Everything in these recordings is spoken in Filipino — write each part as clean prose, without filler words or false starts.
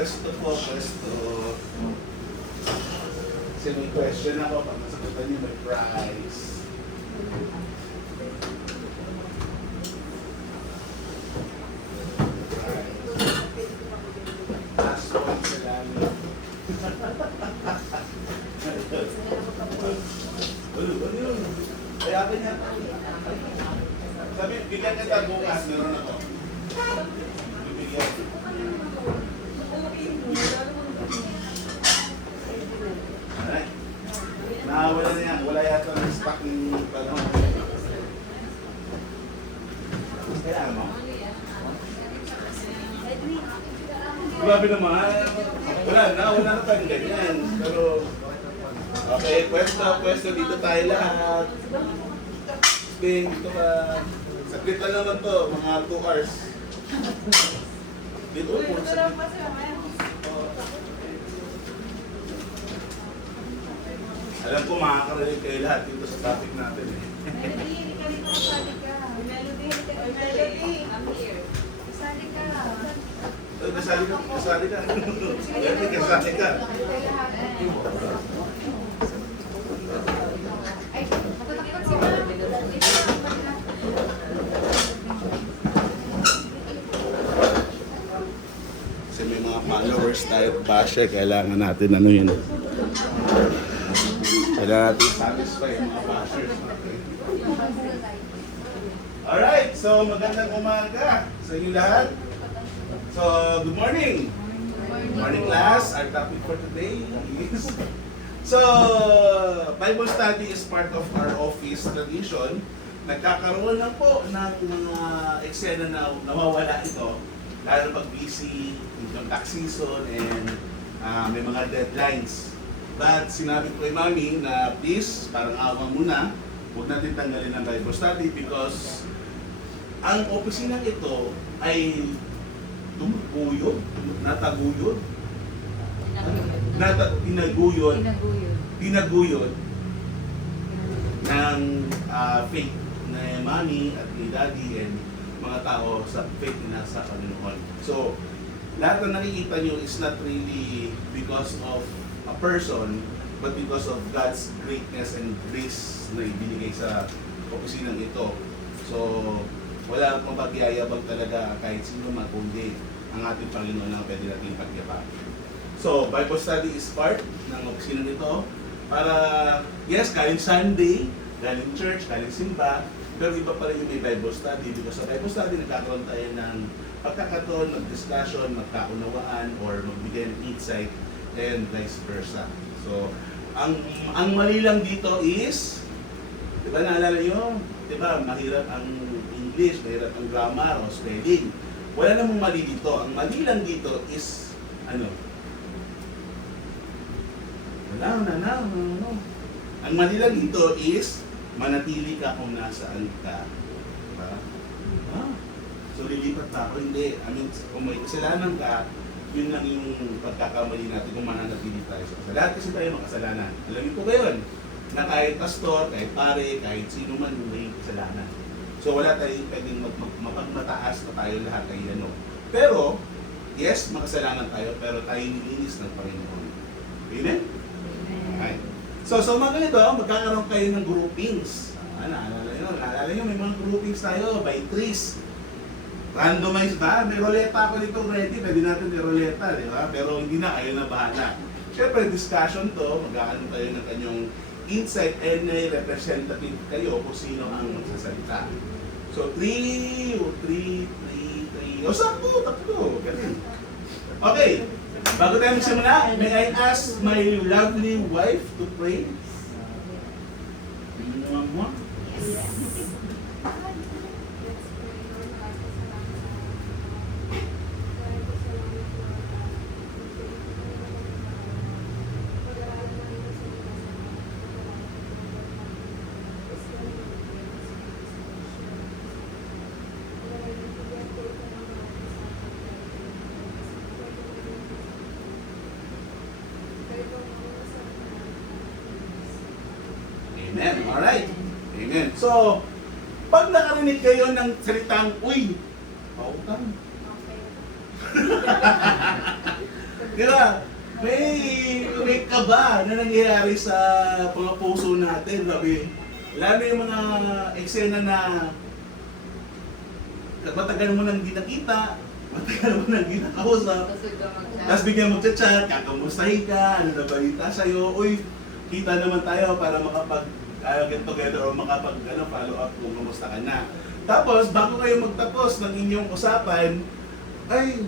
pwesto po, pwesto. Kasi may question ako, pag nasagutan niyo may prize. Last point sa langit. Ano yun? Kaya ka niya. Sabi, bigyan kita bukas, meron ako. Bibigyan. Alright. Nakawala na yan. Wala yata ng stock ng panahon. Kailangan mo? Grabe naman. Wala na tayong ganyan. Pero, okay, pwesto dito tayo lahat. Dito ka. Saglit lang naman to, mga 2 hours. Dito po. Alam ko makakarinig kayo lahat dito sa topic natin eh. Melody, kasali ka. Melody, I'm here. Kasali ka. Kasali ka. Kasali ka. Kasali ka. Ay, matatakot si Ma'am. Kasi may mga followers tayo, basher, kailangan natin ano yun. Kailangan natin satisfy yung mga bashers natin. Alright, so magandang umaga sa inyo lahat. So, good morning. Good morning class. Our topic for today is... So, Bible study is part of our office tradition. Nagkakaroon lang po ng mga eksena na nawawala ito. Lalo pag busy, yung tax season, and may mga deadlines. But sinabi ko kay Mami na please, parang awa muna, huwag natin tanggalin ang Bible study because ang opisinang ito ay tinaguyod ng faith na Mami at ni Daddy and mga tao sa faith na nasa Panginoon. So, lahat na nakikita nyo is not really because of a person, but because of God's greatness and grace na ibinigay sa opisinang ito. So, wala akong pagyayabang talaga kahit sino man, kundi ang ating Panginoon na pwede natin pagyabang. So, Bible study is part ng opisinang ito para, yes, galing Sunday, galing church, galing simba, pero iba pa rin yung may Bible study because sa Bible study nagkakaroon tayo ng pagkakataon, mag-discussion, magkaunawaan, or magbigay ng insight and vice versa. So, ang mali lang dito is, di ba naalala nyo? Di ba, mahirap ang English, mahirap ang grammar o spelling. Wala namang mali dito. Ang mali lang dito is, ano? Wala. Ang mali lang dito is, manatili ka kung nasaan ka. Diba? So, lilipat na ako. Hindi. I mean, kung may kasalanan ka, yun lang yung pagkakamali natin kung mananatili tayo sa kasalanan. Lahat kasi tayo makasalanan. Alam niyo po ba yun? Na kahit pastor, kahit pare, kahit sino man may kasalanan. So wala tayong pwedeng mapagmataas na tayo lahat ay ano. Pero, yes, makasalanan tayo, pero tayo nilinis ng Panginoon. Amen? Okay. So sa mga ganito, magkakaroon kayo ng groupings. Naalala nyo, may mga groupings tayo by threes. Randomized ba? May roleta ako dito ready, pwede natin may roleta, di ba? Pero hindi na, kayo na bahala. Siyempre, discussion to, magkakaroon tayo ng kanyang insight and may representative kayo kung sino ang magsasalita. So, 3, o 3, o 10, tatlo, ganun. Okay, bago tayo magsimula, may I ask my lovely wife to pray? Yes. Amen. Alright. Amen. So, pag nakarinig kayo ng salitang, uy, pautang. Di ba? May kaba na nangyayari sa mga puso natin. Sabi, lalo yung mga eksena na matagal mo nang di nakita, matagal mo nang di nakausap, tapos bigyan mo chat, kakamustahin ka, ano na balita sa'yo, uy, kita naman tayo para get together o follow up kung kamusta ka na. Tapos, bago kayo magtapos ng inyong usapan, ay,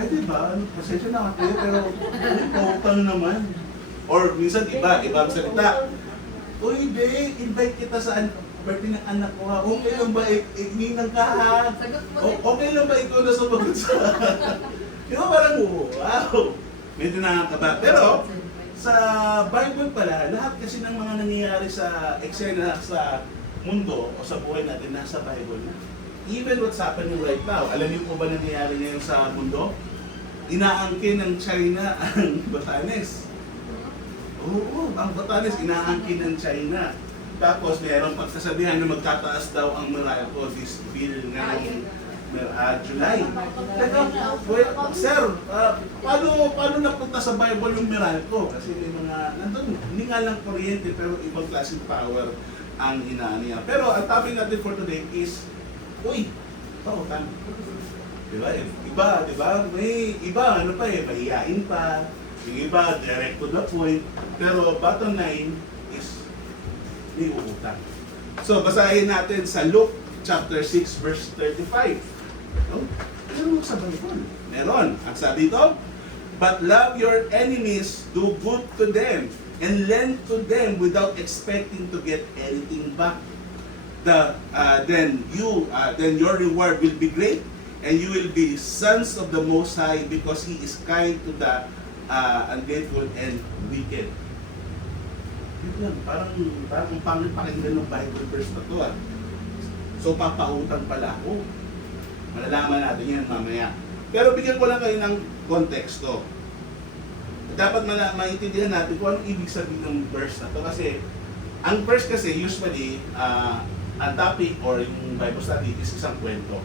pwede ba? Pasensya na kayo, pero pautang naman. Or minsan iba ang salita. Uy, invite kita sa birthday ng anak ko ha. Okay lang ba? Ninang ka ha? Okay lang ba ikaw na sumagot sa... Di ba parang, wow! Medyo nakakaba. Pero, sa Bible pala, lahat kasi ng mga nangyayari sa eksena sa mundo o sa buhay natin nasa Bible na. Even what's happening right now, alam niyo po ba nangyayari ngayon sa mundo? Inaangkin ng China ang Batanes. Oo, ang Batanes inaangkin ng China. Tapos mayroong pagsasabihan na magtataas daw ang Meralco this bill na July. Teka, sir, paano napunta sa Bible yung Meralco? Kasi may mga, nandun, hindi nga lang kuryente pero ibang klaseng power ang inaano niya. Pero ang topic natin for today is, uy, pautang. Diba? Diba? May iba, mahihain pa. Yung iba, direct to the point. Pero bottom line is, may uutang. So, basahin natin sa Luke chapter 6 verse 35. Ano mo sa Bible? Meron. Ang sabi ito, but love your enemies, do good to them, and lend to them without expecting to get anything back. Then your reward will be great, and you will be sons of the Most High, because He is kind to the ungrateful and wicked. Yun lang, parang pangit pakinggan ng Bible verse na to ah. So papautang pala ako. Malalaman natin yan mamaya. Pero bigyan ko lang kayo ng konteksto. Dapat maintindihan natin kung anong ibig sabihin ng verse na to. Kasi ang verse kasi usually ang topic or yung Bible study is isang kwento.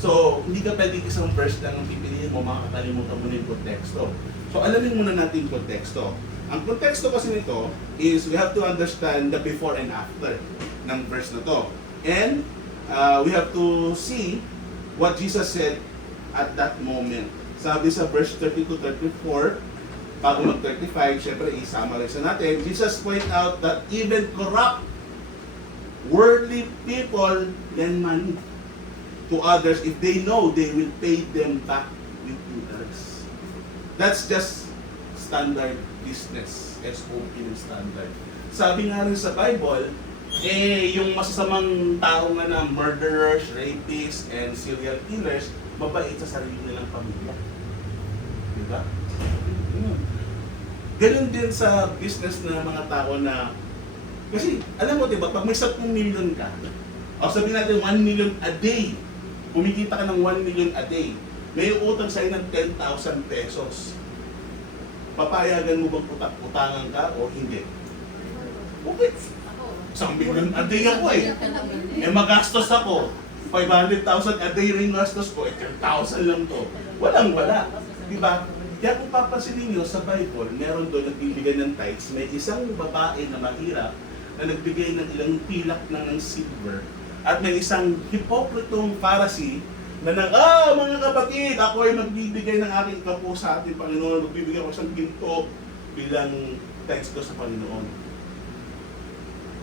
So, hindi ka pwedeng isang verse lang ang pipiliin mo, makakalimutan mo na yung konteksto. So, alamin muna natin yung konteksto. Ang konteksto kasi nito is we have to understand the before and after ng verse na to. And we have to see what Jesus said at that moment. Sabi sa verse 32-34, bago mag-35, syempre i-summarize natin, Jesus point out that even corrupt worldly people lend money to others if they know they will pay them back with interest. That's just standard business, SOP ng standard. Sabi nga rin sa Bible, yung masasamang tao nga na murderers, rapists, and serial killers, mabait sa sarili nilang pamilya. Diba? Ganun din sa business na mga tao na, kasi alam mo diba, pag may 10 million ka, o sabihin natin 1 million a day, kumikita ka ng 1 million a day, may utang sa'yo ng 10,000 pesos. Papayagan mo bang utangan ka o hindi? Okay. 1 million a day ako eh. Magastos ako. 500,000 a day rin gastos ko. 10,000 lang to. Walang-wala. Diba? Kaya kung papansinin nyo sa Bible, meron doon nagbibigay ng tithes. May isang babae na mahirap na nagbigay ng ilang pilak ng silver. At may isang hipokritong Pharisee na mga kapatid, ako ay magbibigay ng aking kapo sa ating Panginoon. Magbibigay ako isang ginto bilang tithes ko sa Panginoon.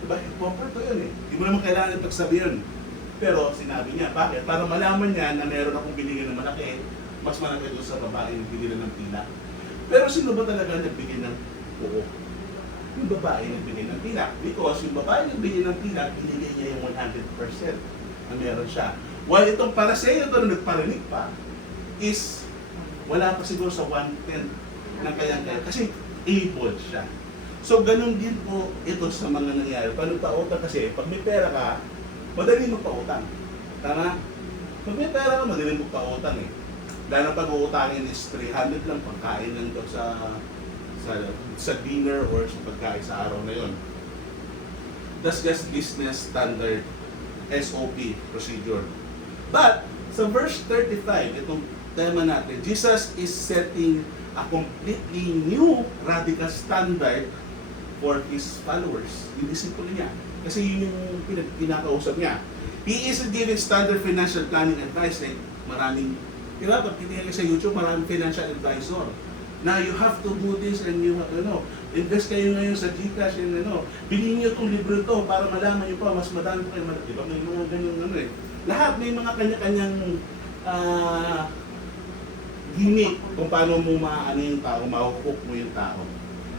Diba? Hipokrito yun eh. Hindi mo naman kailangan pagsabihan. Pero sinabi niya, bakit? Para malaman niya na meron akong binigyan ng malaki, mas malaki doon sa babae na binigyan ng pila. Pero sino ba talaga nagbigay ng oo? Yung babae nagbigay ng pila. Because yung babae nagbigay ng pila, binigay niya yung 100% na meron siya. While itong Pariseo doon na nagparinig pa, is wala pa siguro sa 1/10 ng kanyang kasi able siya. So, ganun din po ito sa mga nangyayari. Paano pautang kasi, pag may pera ka, madali magpautang. Tama? Pag may pera ka, madali magpautang eh. Dahil ang pag-uutangin is 300 lang, pagkain lang doon sa dinner or sa pagkain sa araw na yon. That's just business standard SOP procedure. But, sa verse 35, itong tema natin. Jesus is setting a completely new radical standard for His followers, yung disipulo niya. Kasi yun yung pinakausap niya. He isn't giving standard financial planning advice like maraming, di ba, pag titingnan sa YouTube, maraming financial advisor. Now, you have to do this and you have, invest kayo ngayon sa Gcash and bilhin niyo itong libro to para malaman niyo pa, mas madami pa kayo, di ba, may mga ganyan lahat may mga kanya-kanyang gimmick kung paano mo maano yung tao, mahuhook mo yung tao.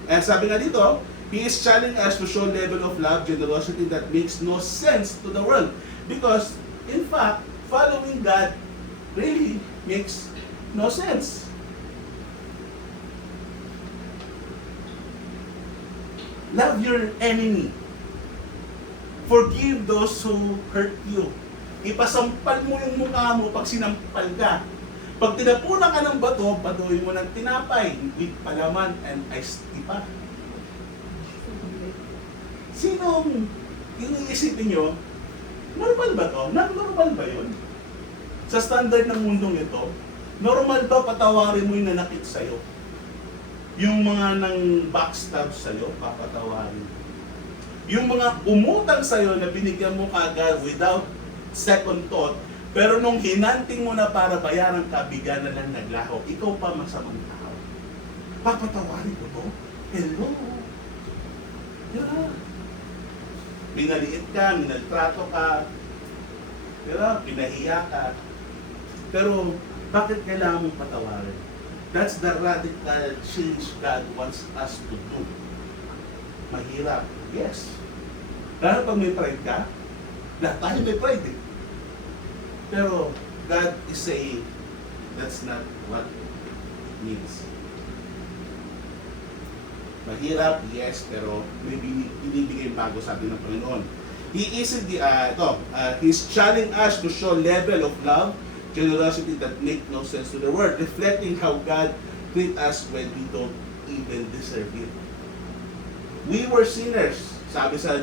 And sabi nga dito, He is challenging us to show level of love, generosity that makes no sense to the world. Because, in fact, following God really makes no sense. Love your enemy. Forgive those who hurt you. Ipasampal mo yung mukha mo pag sinampal ka. Pag tinapunan ka ng bato, paduhin mo ng tinapay with palaman and iced tea pa. Sinong iniisipin nyo, normal ba to? Normal ba yun? Sa standard ng mundong ito, normal ba patawarin mo yung nanakit sa'yo? Yung mga nang backstab sa'yo, papatawarin. Yung mga umutang sa'yo na binigyan mo kagad without second thought, pero nung hinanting mo na para bayaran ka, bigyan na lang naglaho, ikaw pa masamang tao. Papatawarin mo to? Hello? Yeah. Minaliit ka, minaltrato ka, pinahiya ka. Pero, bakit kailangan mong patawarin? That's the radical change God wants us to do. Mahirap, yes. Lalo pag may pride ka, lahat tayo may pride eh. Pero, God is saying, that's not what it means. Mahirap, yes, pero may binibigay bago sabi ng Panginoon. He isn't He's challenging us to show level of love, generosity that make no sense to the world, reflecting how God treat us when we don't even deserve it. We were sinners, sabi sa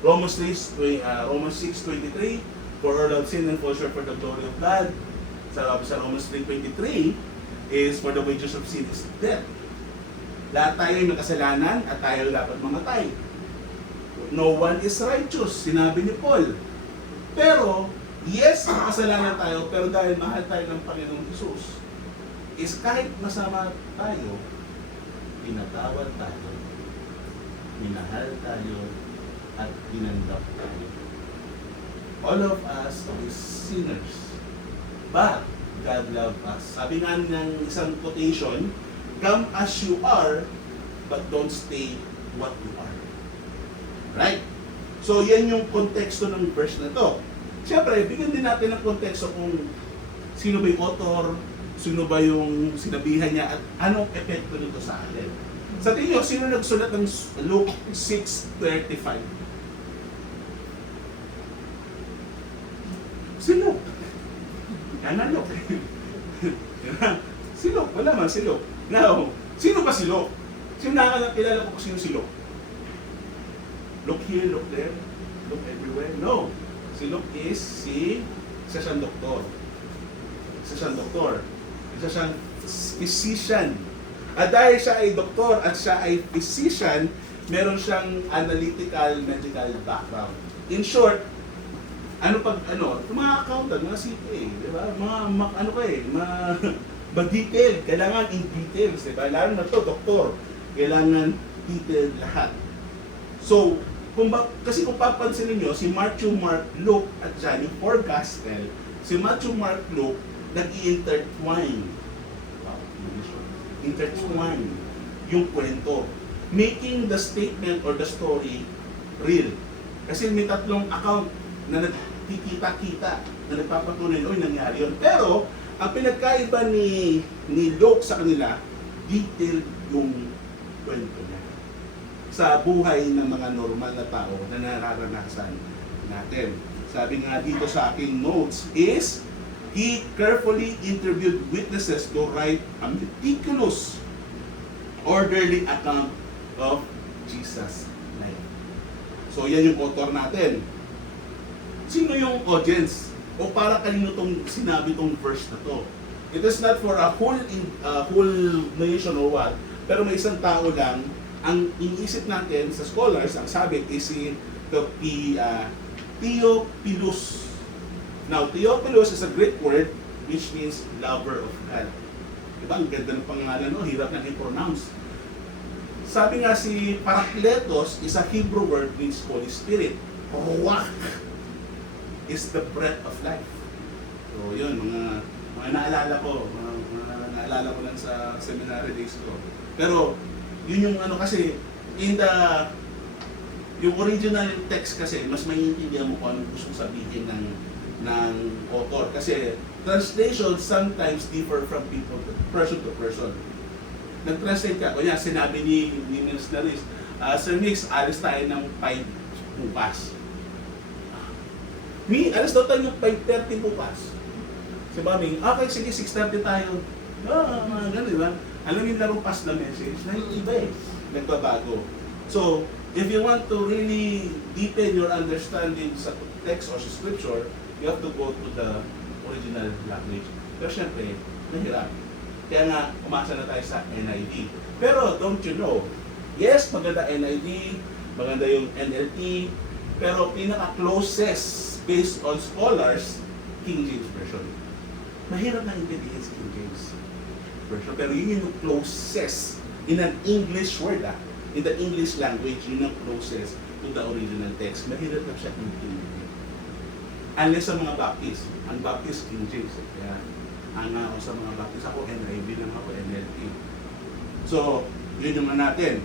Romans 6:23, for all have sinned and fall short for the glory of God. Sabi sa Romans 3:23 is for the wages of sin is death. Lahat tayo ay may kasalanan at tayo dapat mamatay. No one is righteous, sinabi ni Paul. Pero, yes, may kasalanan tayo, pero dahil mahal tayo ng Panginoong Jesus, is kahit masama tayo, pinatawad tayo, minahal tayo, at binanggap tayo. All of us is sinners. But, God loved us. Sabi nga ng isang quotation, come as you are, but don't stay what you are. Right? So, yan yung konteksto ng verse na to. Siyempre, bigyan din natin ng konteksto kung sino ba yung author, sino ba yung sinabihan niya, at anong epekto nito sa atin. Sa tingin nyo, sino nagsulat ng Luke 6:35? Si Luke. Yan na Luke. Si Luke, wala man si Luke. Now, sino ba si Luke? Sino nakakilala ko kung sino si Luke? Look here, look there, look everywhere. No. Si Luke is isa siyang doktor. Isa siyang physician. At dahil siya ay doktor at siya ay physician, meron siyang analytical medical background. In short, mga accountant, mga CPA, di ba? Ma-detail, kailangan in details, di ba? Lalo na to, doktor, kailangan detail lahat. So, kasi kung papansinin nyo, si Matthew, Mark, Luke, at John, yung four gospel, si Matthew, Mark, Luke, nag-i-intertwine yung kwento, making the statement or the story real. Kasi may tatlong account na nagkikita-kita, na nagpapatunay, nangyari yun. Pero, ang pinagkaiba ni Luke sa kanila, detailed yung kwento niya sa buhay ng mga normal na tao na nararanasan natin. Sabi nga dito sa aking notes is, he carefully interviewed witnesses to write a meticulous, orderly account of Jesus' life. So yan yung author natin. Sino yung audience? O para kanino tong sinabi tong verse na to? It is not for a whole nation or what. Pero may isang tao lang, ang iniisip natin sa scholars, ang sabi is si Theophilus. Now, Theophilus is a Greek word which means lover of God. Diba? Ang ganda ng pangalan, no? Hirap na i-pronounce. Sabi nga si Parakletos is a Hebrew word means Holy Spirit. Ruach is the breath of life. So, yun, mga naalala ko, naalala ko lang sa seminary days ko. Pero, yun yung ano kasi, yung original text kasi, mas maiintindihan mo kung anong gusto sabihin ng author. Kasi, translation sometimes differ from person to person. Nag-translate ka, kunya sinabi ni Minister Liz, Sir Mix, alis tayo ng 5 bukas. Alis daw tayo ng 5:30 bukas. Si Mami, okay, sige, 6:30 tayo. Mga ganun, di ba? Alam yung larong pass na message, na yung iba nagbabago. So, if you want to really deepen your understanding sa text or sa scripture, you have to go to the original language. Pero syempre, nahirap. Kaya nga, umasa na tayo sa NIV. Pero don't you know, yes, maganda NIV, maganda yung NLT, pero pinaka-closest based on scholars, King James Version. Mahirap na intindihin si King James Version, pero yun yung closest in an English word, in the English language, yun yung closest to the original text. Mahirap na siya intindihin. Unless sa mga Baptist, ang Baptist King James. Kaya, ako sa mga Baptist, ako NIV lang ako, NLT. So, yun yung natin.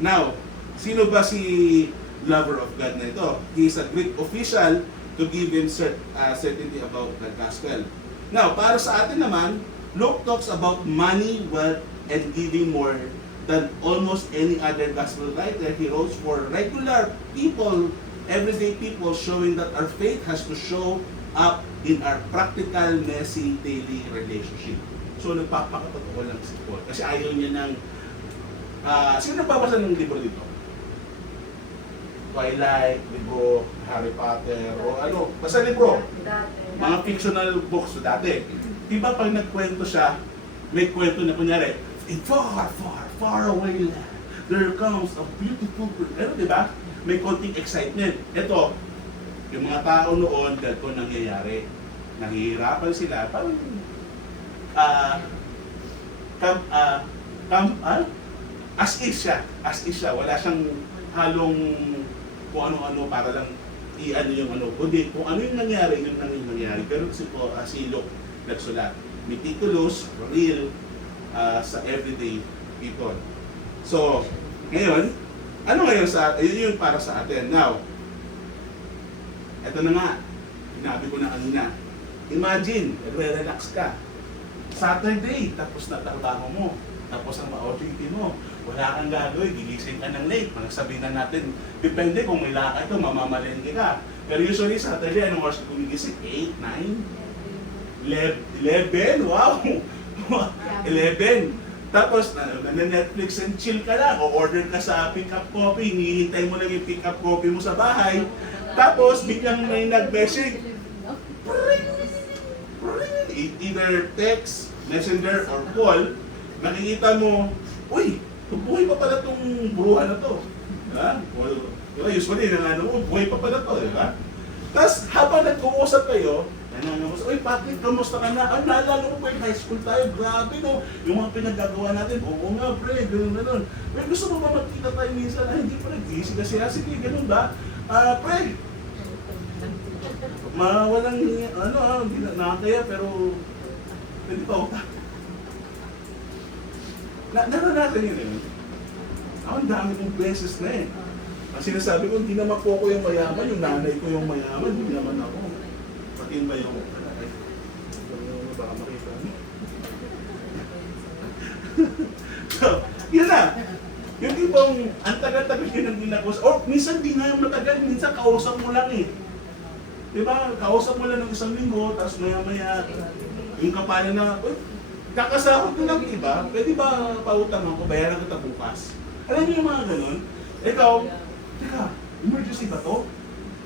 Now, sino ba si lover of God na ito? He is a Greek official to give him certainty about the gospel. Now, para sa atin naman, Luke talks about money, wealth, and giving more than almost any other gospel writer. He wrote for regular people, everyday people, showing that our faith has to show up in our practical, messy, daily relationship. So, nagpapakatotoo lang si Paul. Kasi ayaw niya ng... sino nagbabasa ng libro dito? Twilight, libro, Harry Potter, o ano, basta libro. Mga fictional books dati. Diba pag nagkwento siya, may kwento na kunyari, in far, far, far away land, there comes a beautiful girl. Ano, diba? May konting excitement. Ito, yung mga tao noon, ganito nangyayari. Nahihirapan sila, parang as is siya. Wala siyang halong kung ano-ano para lang i-ano yung ano. Kundi kung ano yung nangyari, yun lang yung nangyari. Pero si Luke nagsulat. Meticulous, real, sa everyday people. So, ngayon, ano ngayon yun yung para sa atin. Now, eto na nga, sinabi ko na kanina. Imagine, relax ka. Saturday, tapos na trabaho mo. Tapos ang ma-OJT mo. Wala kang gagawin, gigising ka ng late. Magsabihin na natin, depende kung may lakad ka, mamamalengke ka. Pero usually, Saturday, anong oras ka gumigising? 8, 9? 11? Wow! 11. Tapos, na-Netflix and chill ka lang. O order ka sa pick-up coffee. Hinihintay mo lang yung pick-up coffee mo sa bahay. Tapos, biglang may nag-message. Either text, messenger, or call. Nakikita mo, uy, buhay pa pala itong buruhan na to. Ha? Well, usually, buhay pa pala to, di ba? Tapos, habang nag-uusap kayo, uy, Patrick, kamusta ka na? Naalala mo pa yung high school tayo, grabe no? Yung mga pinagagawa natin, oo nga, pre, gano'n. Well, gusto mo ba magkita tayo minsan? Hindi pa nag-easy kasi, sige, gano'n ba? Pre, walang, hindi na nakakaya, pero, pwede pa utak. Naranasan yun eh. Ang dami kong beses na eh. Ang sinasabi ko, hindi naman po ako yung mayaman, yung nanay ko yung mayaman, hindi naman ako. Pati yung mayaman. Baka makita mo. So, yun na. Yung ibang, ang tagal-tagal yun ang ginagawa. Or minsan di nga yung matagal, minsan kausap mo lang eh. Diba? Kausap mo lang ng isang linggo, tapos maya-maya, yung kapalan na, kakasahod ko lang, diba? Pwede ba pautang ako, bayaran kita bukas? Alam niyo yung mga ganun? Ikaw, teka, emergency ba to?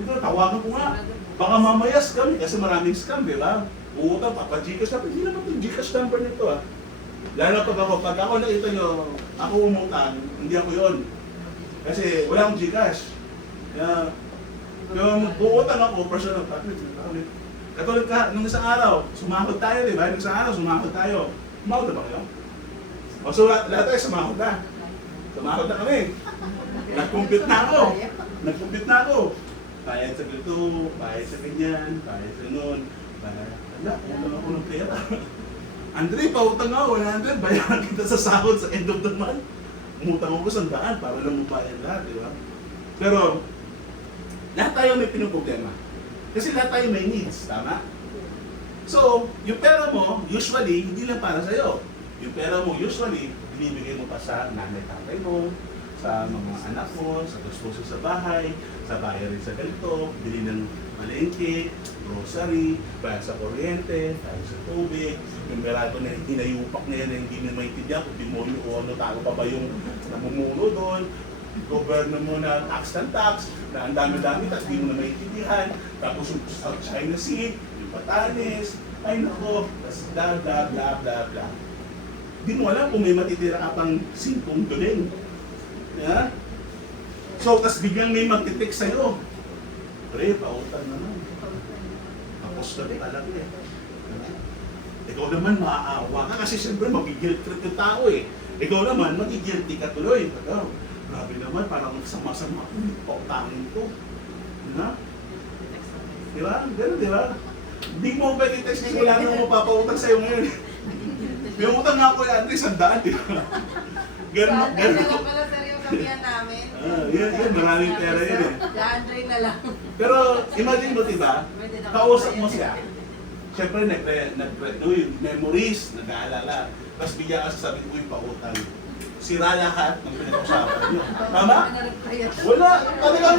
Ito, tawagan ko nga. Baka mamaya scam kasi maraming scam, di ba? Uutang, papa-Gcash na, hindi naman yung Gcash number nito ah. Lalo na pag ako nakita nyo, ako umutang, hindi ako yon. Kasi wala akong Gcash. Kaya, yung uutang ako, personal partner. Katulad ka, nung isang araw, sumahod tayo, di ba? Nung isang araw, sumahod tayo. Sumahod na ba kayo? O so, lahat tayo sumahod na. Sumahod na kami. Nag-compute na ako. Nag-compute na ako. Bayad sa ganito, bayad sa ganyan, bayad sa noon. Wala, utang ako ng pera. Andre, pautang ako, 100, bayaran kita sa sahod sa end of the month. Umutang ako 100 para lang mabayad lahat, di ba? Pero, lahat tayo may pinuproblema. Kasi lahat tayo may needs, tama? So, yung pera mo, usually, hindi lang para sa'yo. Yung pera mo, usually, binibigay mo pa sa nanay-tatay mo, sa mga anak mo, sa gusto sa bahay, sa bayarin sa ganito, bili ng malengke, grocery, bayad sa kuryente, bayad sa tubig, yung merado na inayupak na yan, hindi na maintindihan kung demonyo o ano, tago pa ba yung namumuno doon, gobyerno mo na tax ng tax, na ang dami-dami, tapos di mo na maintindihan, tapos yung South China Sea, yung Batanes, ay nako, tapos bla bla bla bla bla. Di mo alam kung may matitira ka pang 5 doling. Yeah? So, tapos biglang may magtitik sa'yo. Pre, pautang naman. Tapos ka rin talaga eh. Ikaw naman maaawa ka kasi siyempre mag-guilt trip yung tao eh. Ikaw naman mag-guilty ka tuloy. Ikaw, grabe naman, parang sama-sama. Pautangin ko. Diba? Diba? Ganun, diba? Hindi mo ba i-text mo lang yung mapapautang sa'yo ngayon. May utang nga ako yan, 100, di ba? Ganun. lang pala sir yung kamiyan namin. Yan, maraming pera yun eh. Andre na lang. Pero imagine mo, diba? Kausap mo siya. Siyempre, yung memories, nag-aalala. Tapos bigyan ka sabi, uy, pautang. Sira lahat ng pinag-usapan nyo. Tama? Wala. Talagang,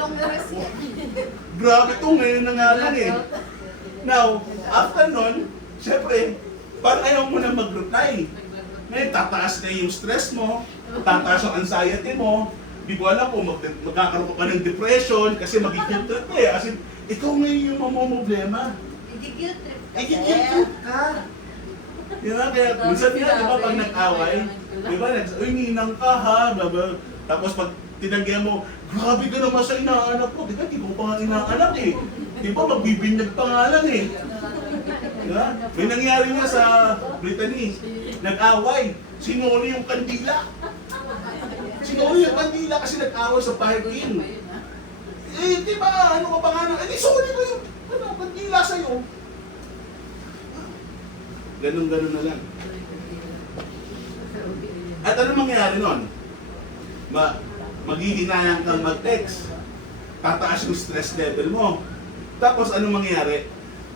Long dress yan. grabe to ngayon na nga lang eh. Now, after nun, siyempre, parang ayaw mo na mag-reply. Ngayon, tataas na yung stress mo, tataas yung anxiety mo, di ko alam kung magkakaroon ka ng depression kasi magiging trip ka eh. As in, ikaw ngayon yung mamomblema. Hindi-guilt trip ka. Igigil trip ka. Di ba? Kaya minsan nga, di ba, pag nag-away, di ba, uy, ninang ka ha, blah, blah. Tapos pag tinagyan mo, grabe ka naman sa inaanak ko. Di ba, di ko pa nga inaanak eh. Di ba, magbibinyag pa nga lang eh. Diba? May nangyari nga sa Brittany. Nag-away. Sinuli yung kandila. Sinuli yung kandila kasi nag-away sa parking. Eh, di ba? Ano ka pa nga na? Eh, sinuli ko yung kandila sa'yo. Ganun-ganun na lang. At ano mangyayari nun? Maghihinayang kang mag-text. Tataas yung stress level mo. Tapos ano mangyayari?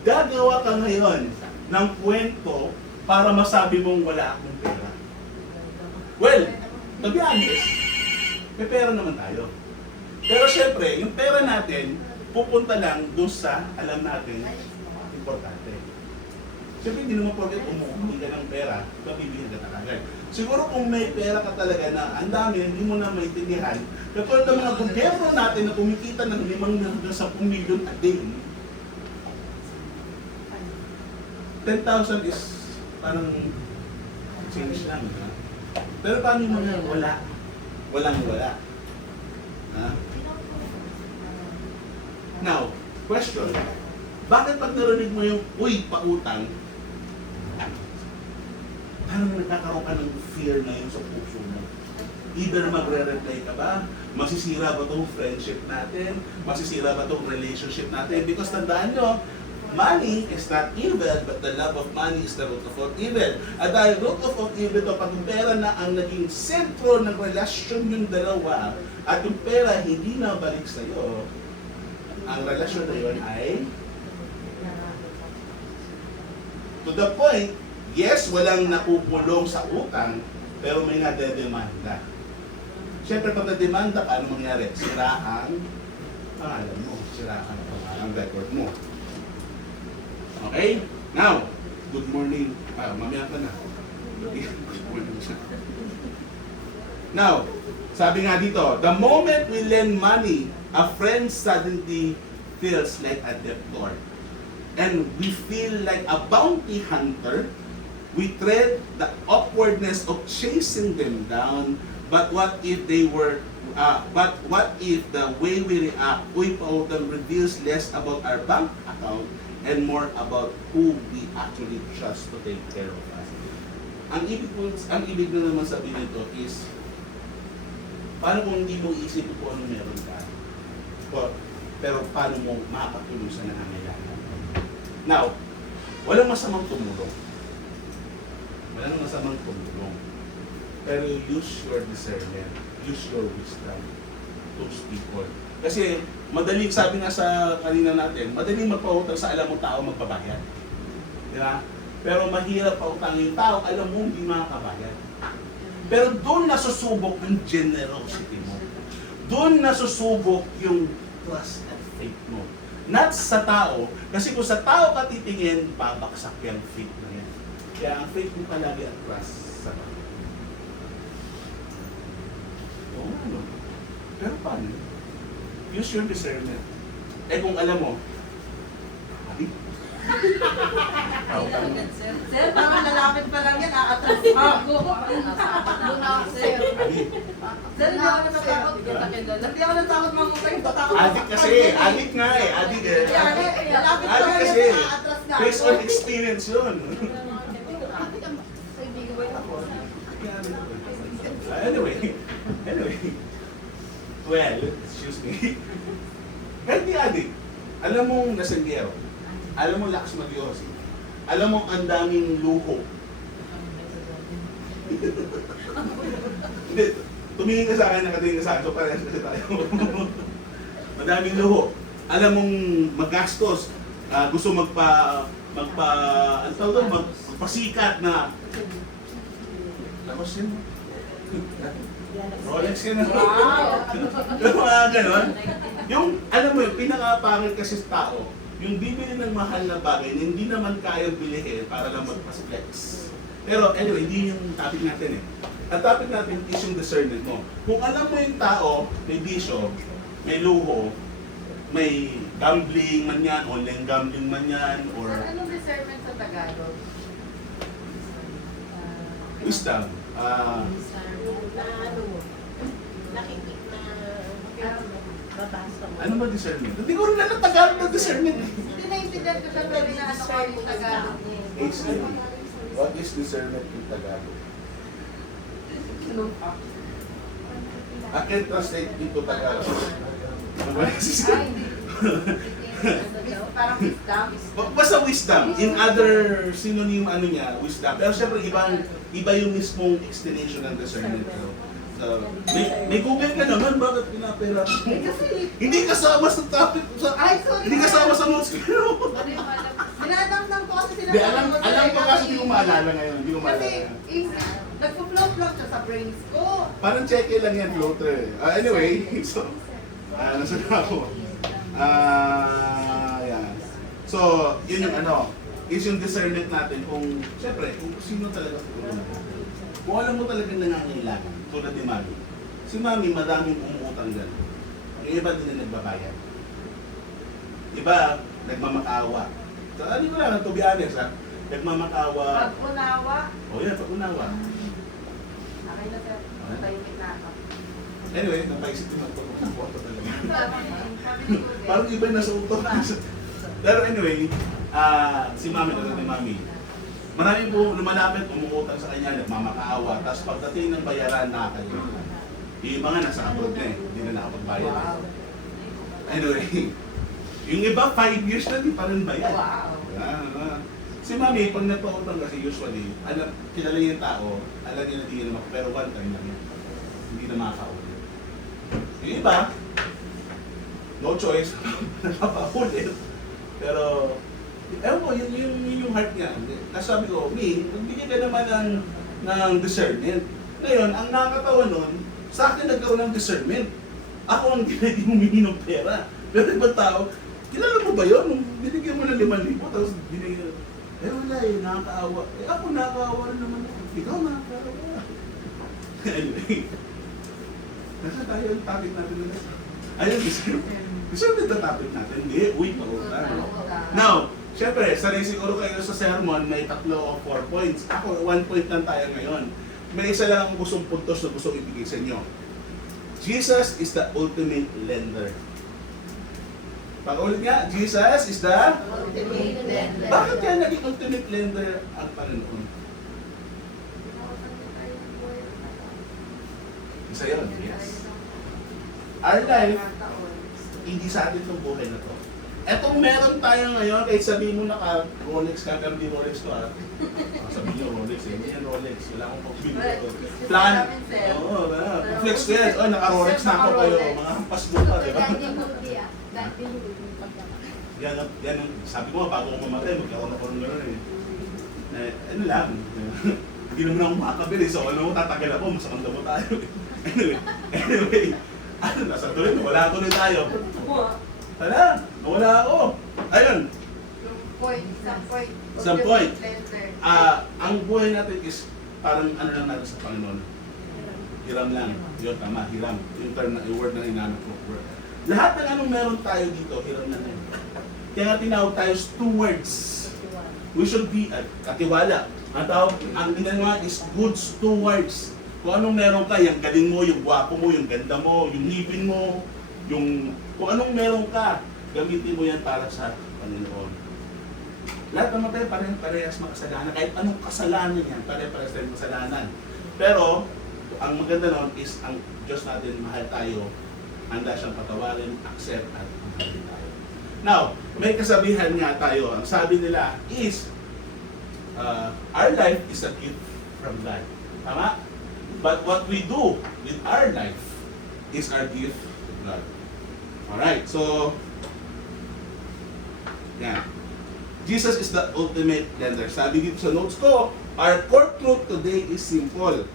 Gagawa ka ngayon ng kwento para masabi mong wala akong pera. Well, to be honest, may pera naman tayo. Pero syempre, yung pera natin, pupunta lang doon sa alam natin importante. Siyempre, hindi naman porket umuwi ka ng pera, mabibigyan ka agad. Siguro kung may pera ka talaga na ang dami, hindi mo na maintindihan, katulad ng mga gobyerno natin na kumikita ng 5 hanggang 10 milyon a day, 10,000 is parang change lang. Ha? Pero paano mo na wala? Walang-wala. Ha? Now, question. Bakit pag narinig mo yung, uy, pautang, parang nagkakaroon ka ng fear na yun sa puso mo? Either magre-reply ka ba? Masisira ba itong friendship natin? Masisira ba itong relationship natin? Because tandaan nyo, money is not evil, but the love of money is the root of all evil. At dahil root of all evil ito, pag yung pera na ang naging sentro ng relasyon yung dalawa, at yung pera hindi na balik sa'yo, ang relasyon na yun ay to the point, yes, walang napupulong sa utang, pero may nadedemanda. Siyempre, pag nademanda ka, ano mangyari? Sira ang pangalan mo, sira ang record mo. Okay? Now, good morning. Mamaya ka na. Good morning siya. Now, sabi nga dito, the moment we lend money, a friend suddenly feels like a debtor. And we feel like a bounty hunter. We dread the awkwardness of chasing them down. But what if they were? But what if the way we react, we them reveals less about our bank account and more about who we actually trust to take care of us? Ang ibig na naman sabihin nito is, paano kung hindi mo isipin kung ano meron ka? Pero paano mo makakatulong sa nangangailangan? Now, walang masamang tumulong. Walang masamang tumulong. Pero use your discernment, use your wisdom to people. Kasi madaling, sabi nga sa kanina natin, madaling magpautang sa alam mo tao magbabayad. Di ba? Pero mahirap pautang yung tao, alam mo hindi makakabayad. Pero doon nasusubok yung generosity mo. Doon nasusubok yung trust and faith mo. Not sa tao, kasi kung sa tao ka titingin, babaksak yung faith na yan. Kaya ang faith mo palagi at trust sa tao. Oo, ano? Pero paano? Use your discernment. Eh kung alam mo, abi? Sir, parang lalapit pa lang yan, aatras ako. Sir, Abi? sir, hindi ako natatakot. Hindi ako natatakot mamutay. Adik kasi, adik nga eh, adik eh. Lalapit pa Adik lang kasi, yan, aatras na. based on experience yun. Anyway, well, excuse me. Kahit di adik, alam mong nasanggero, alam mo lakas magyosi, alam mo ang daming luho. Hindi, tumingin ka sa akin, nakatingin ka sa akin, so parehas kasi tayo. Madaming luho. Alam mong magastos, gusto ano tawag doon, magpasikat na. Tapos yun. Rolex ka na. Yung mga ganon. Yung, alam mo yun, pinakapangit kasi sa tao, yung bibili ng mahal na bagay na hindi naman kayang bilihin para lang magpas-flex. Pero anyway, hindi yung topic natin eh. Ang topic natin is yung discernment mo. Kung alam mo yung tao, may bisyo, may luho, may gambling man yan, online gambling man yan, or Sir, anong discernment sa Tagalog? wisdom. Ano ba discernment? Hindi ko rin alam Tagalog na discernment. Hindi naiintindihan ko siya, pero inaano ko yung Tagalog niya. HC. What is discernment in Tagalog? I can translate into Tagalog. Ano ba yung Ay, hindi. Parang wisdom. Basta wisdom. In other synonym ano niya, wisdom. Pero syempre iba yung mismong explanation ng discernment. May Google ka naman, bakit pinapera? Eh, kasi, Hindi kasama sa topic. ay, sorry. Hindi kasama sa notes ko. Dinadamdam ko kasi Hindi, alam ko kasi hindi ko maalala ngayon. Hindi ko Kasi, maalala. English, nagpo-float lang siya sa brains ko. Parang check lang yan, floater. Anyway, so, nasa na ako. Yan. So, yun yung ano, is yung discernment natin kung, syempre, kung sino talaga tutulungan natin. Kung alam mo talagang nangangailangan, tulad ni Mami. Si Mami, madaming umuutang dyan. Yung iba din na nagbabayad. Iba, nagmamakaawa. So, ano ko lang, to be honest, ha? Nagmamakaawa. Pag-unawa. O yan, pag-unawa. Okay na sir, matahimik na ako. Anyway, napaisip din ako ng photo talaga. Sabi ni Kuya. Parang iba yung nasa utok. Pero anyway, si Mami, tulad ni Mami, marami po lumalapit, umuutang sa kanya, nagmamakaawa. Tapos pagdating ng bayaran, nakakalimutan. Yung mga nasa abroad na eh, hindi na nakapagbayad. Anyway, yung iba 5 years na, di pa rin bayad. Wow. Si Mami, pag nagpautang kasi usually, kilala niya yung tao, alam niya na di naman, pero one time lang yan. Hindi na makakaulit. Yung iba, no choice, napapaulit. Pero, ewan ko, yun yung heart niya. Kasi sabi ko, magbigay ka naman ng discernment. Ngayon, ang nakakatawa nun, sa akin nagkaroon ng discernment. Ako ang hindi humingi ng pera. Pero ibang tao, kilala mo ba yun? Nung binigyan mo ng 5,000, tapos binigyan, wala eh, nakakaawa. Ako nakakaawa rin naman ako. Ikaw nakakaawa. Anyway, Nasaan tayo yung topic natin ulit? Ayun, deserve the topic natin. Hindi, uy, pautan. Now, syempre, sanay siguro kayo sa sermon, may 3 o 4 points. Ako, 1 point lang tayo ngayon. May isa lang ang gustong puntos na gustong ibigay sa inyo. Jesus is the ultimate lender. Pag-ulit nga, Jesus is the Ultimate lender. Bakit kaya naging ultimate lender ang Panginoon? Isa yun, yes. Our life, hindi sa atin itong buhay na to. Etong meron tayo ngayon, kahit sabihin mo naka-Rolex ka, pero di Rolex to ha. Sabihin nyo Rolex eh, hindi yan Rolex. Wala akong pag-bili ko. Plan. Oo, flex ko yan. Oh, naka-Rolex na ako kayo. Mga hampas mo pa, di ba? Yan, sabi ko bago ako mamatay, magkaroon ako ng gano'n eh. Ano lang, hindi naman ako makakabili. So ano mo, tatagal ako, masakang damo tayo. Anyway, ano, nasa tuloy, wala tuloy tayo. Tala, nawala ako. Ayun, Some point. Ang buhay natin is parang ano lang natin sa Panginoon. Hiram lang. Yun, tama, hiram. Yung word na inanap ko. Lahat ng anong meron tayo dito, hiram na lang. Kaya nga tinawag tayo stewards. We should be katiwala. Ang ginagawa is good stewards. Kung anong meron ka, yung galing mo, yung gwapo mo, yung ganda mo, yung ngipin mo, kung anong meron ka, gamitin mo yan para sa Panginoon. Lahat naman tayo parehas makasalanan. Kahit anong kasalanan yan, parehas tayong kasalanan. Pero, ang maganda nun is ang Diyos natin, mahal tayo, handa siyang patawarin, accept at mahalin tayo. Now, may kasabihan nga tayo. Ang sabi nila is, our life is a gift from God. Tama? But what we do with our life is our gift to God. Alright, so, yan. Jesus is the ultimate lender. Sabi dito sa notes ko, our core truth today is simple.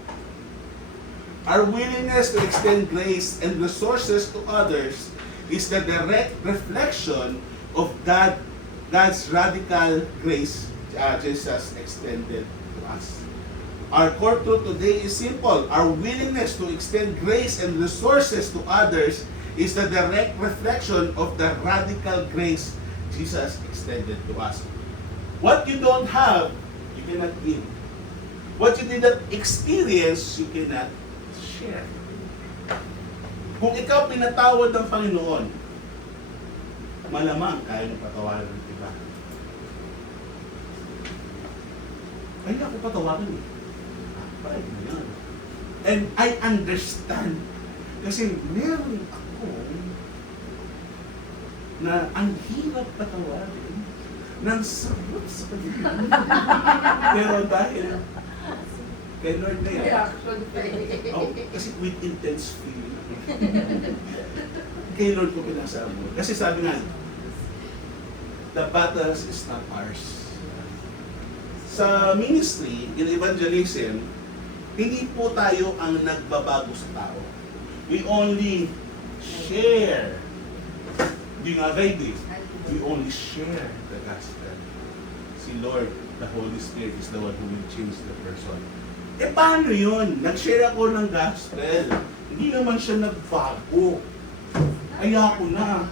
Our willingness to extend grace and resources to others is the direct reflection of God's radical grace Jesus extended to us. Our core truth today is simple. Our willingness to extend grace and resources to others is the direct reflection of the radical grace Jesus extended to us. What you don't have, you cannot give. What you did not experience, you cannot share. Kung ikaw pinatawad ng Panginoon, malamang kaya mo patawarin ng iba. Kaya ako patawarin eh. Pride na yan. And I understand. Kasi meron ako na ang hirap patawarin ng sarap sa kanya. Pero dahil kay Lord na yan. Oh, kasi with intense feeling. Kay Lord ko pinasama. Kasi sabi nga, the battles is not ours. Sa ministry, in evangelism, hindi po tayo ang nagbabago sa tao. We only share. Being a ready, we only share the gospel. Si Lord, the Holy Spirit is the one who will change the person. Eh paano yun? Nag-share ako ng gospel. Hindi naman siya nagbago. Ayako na.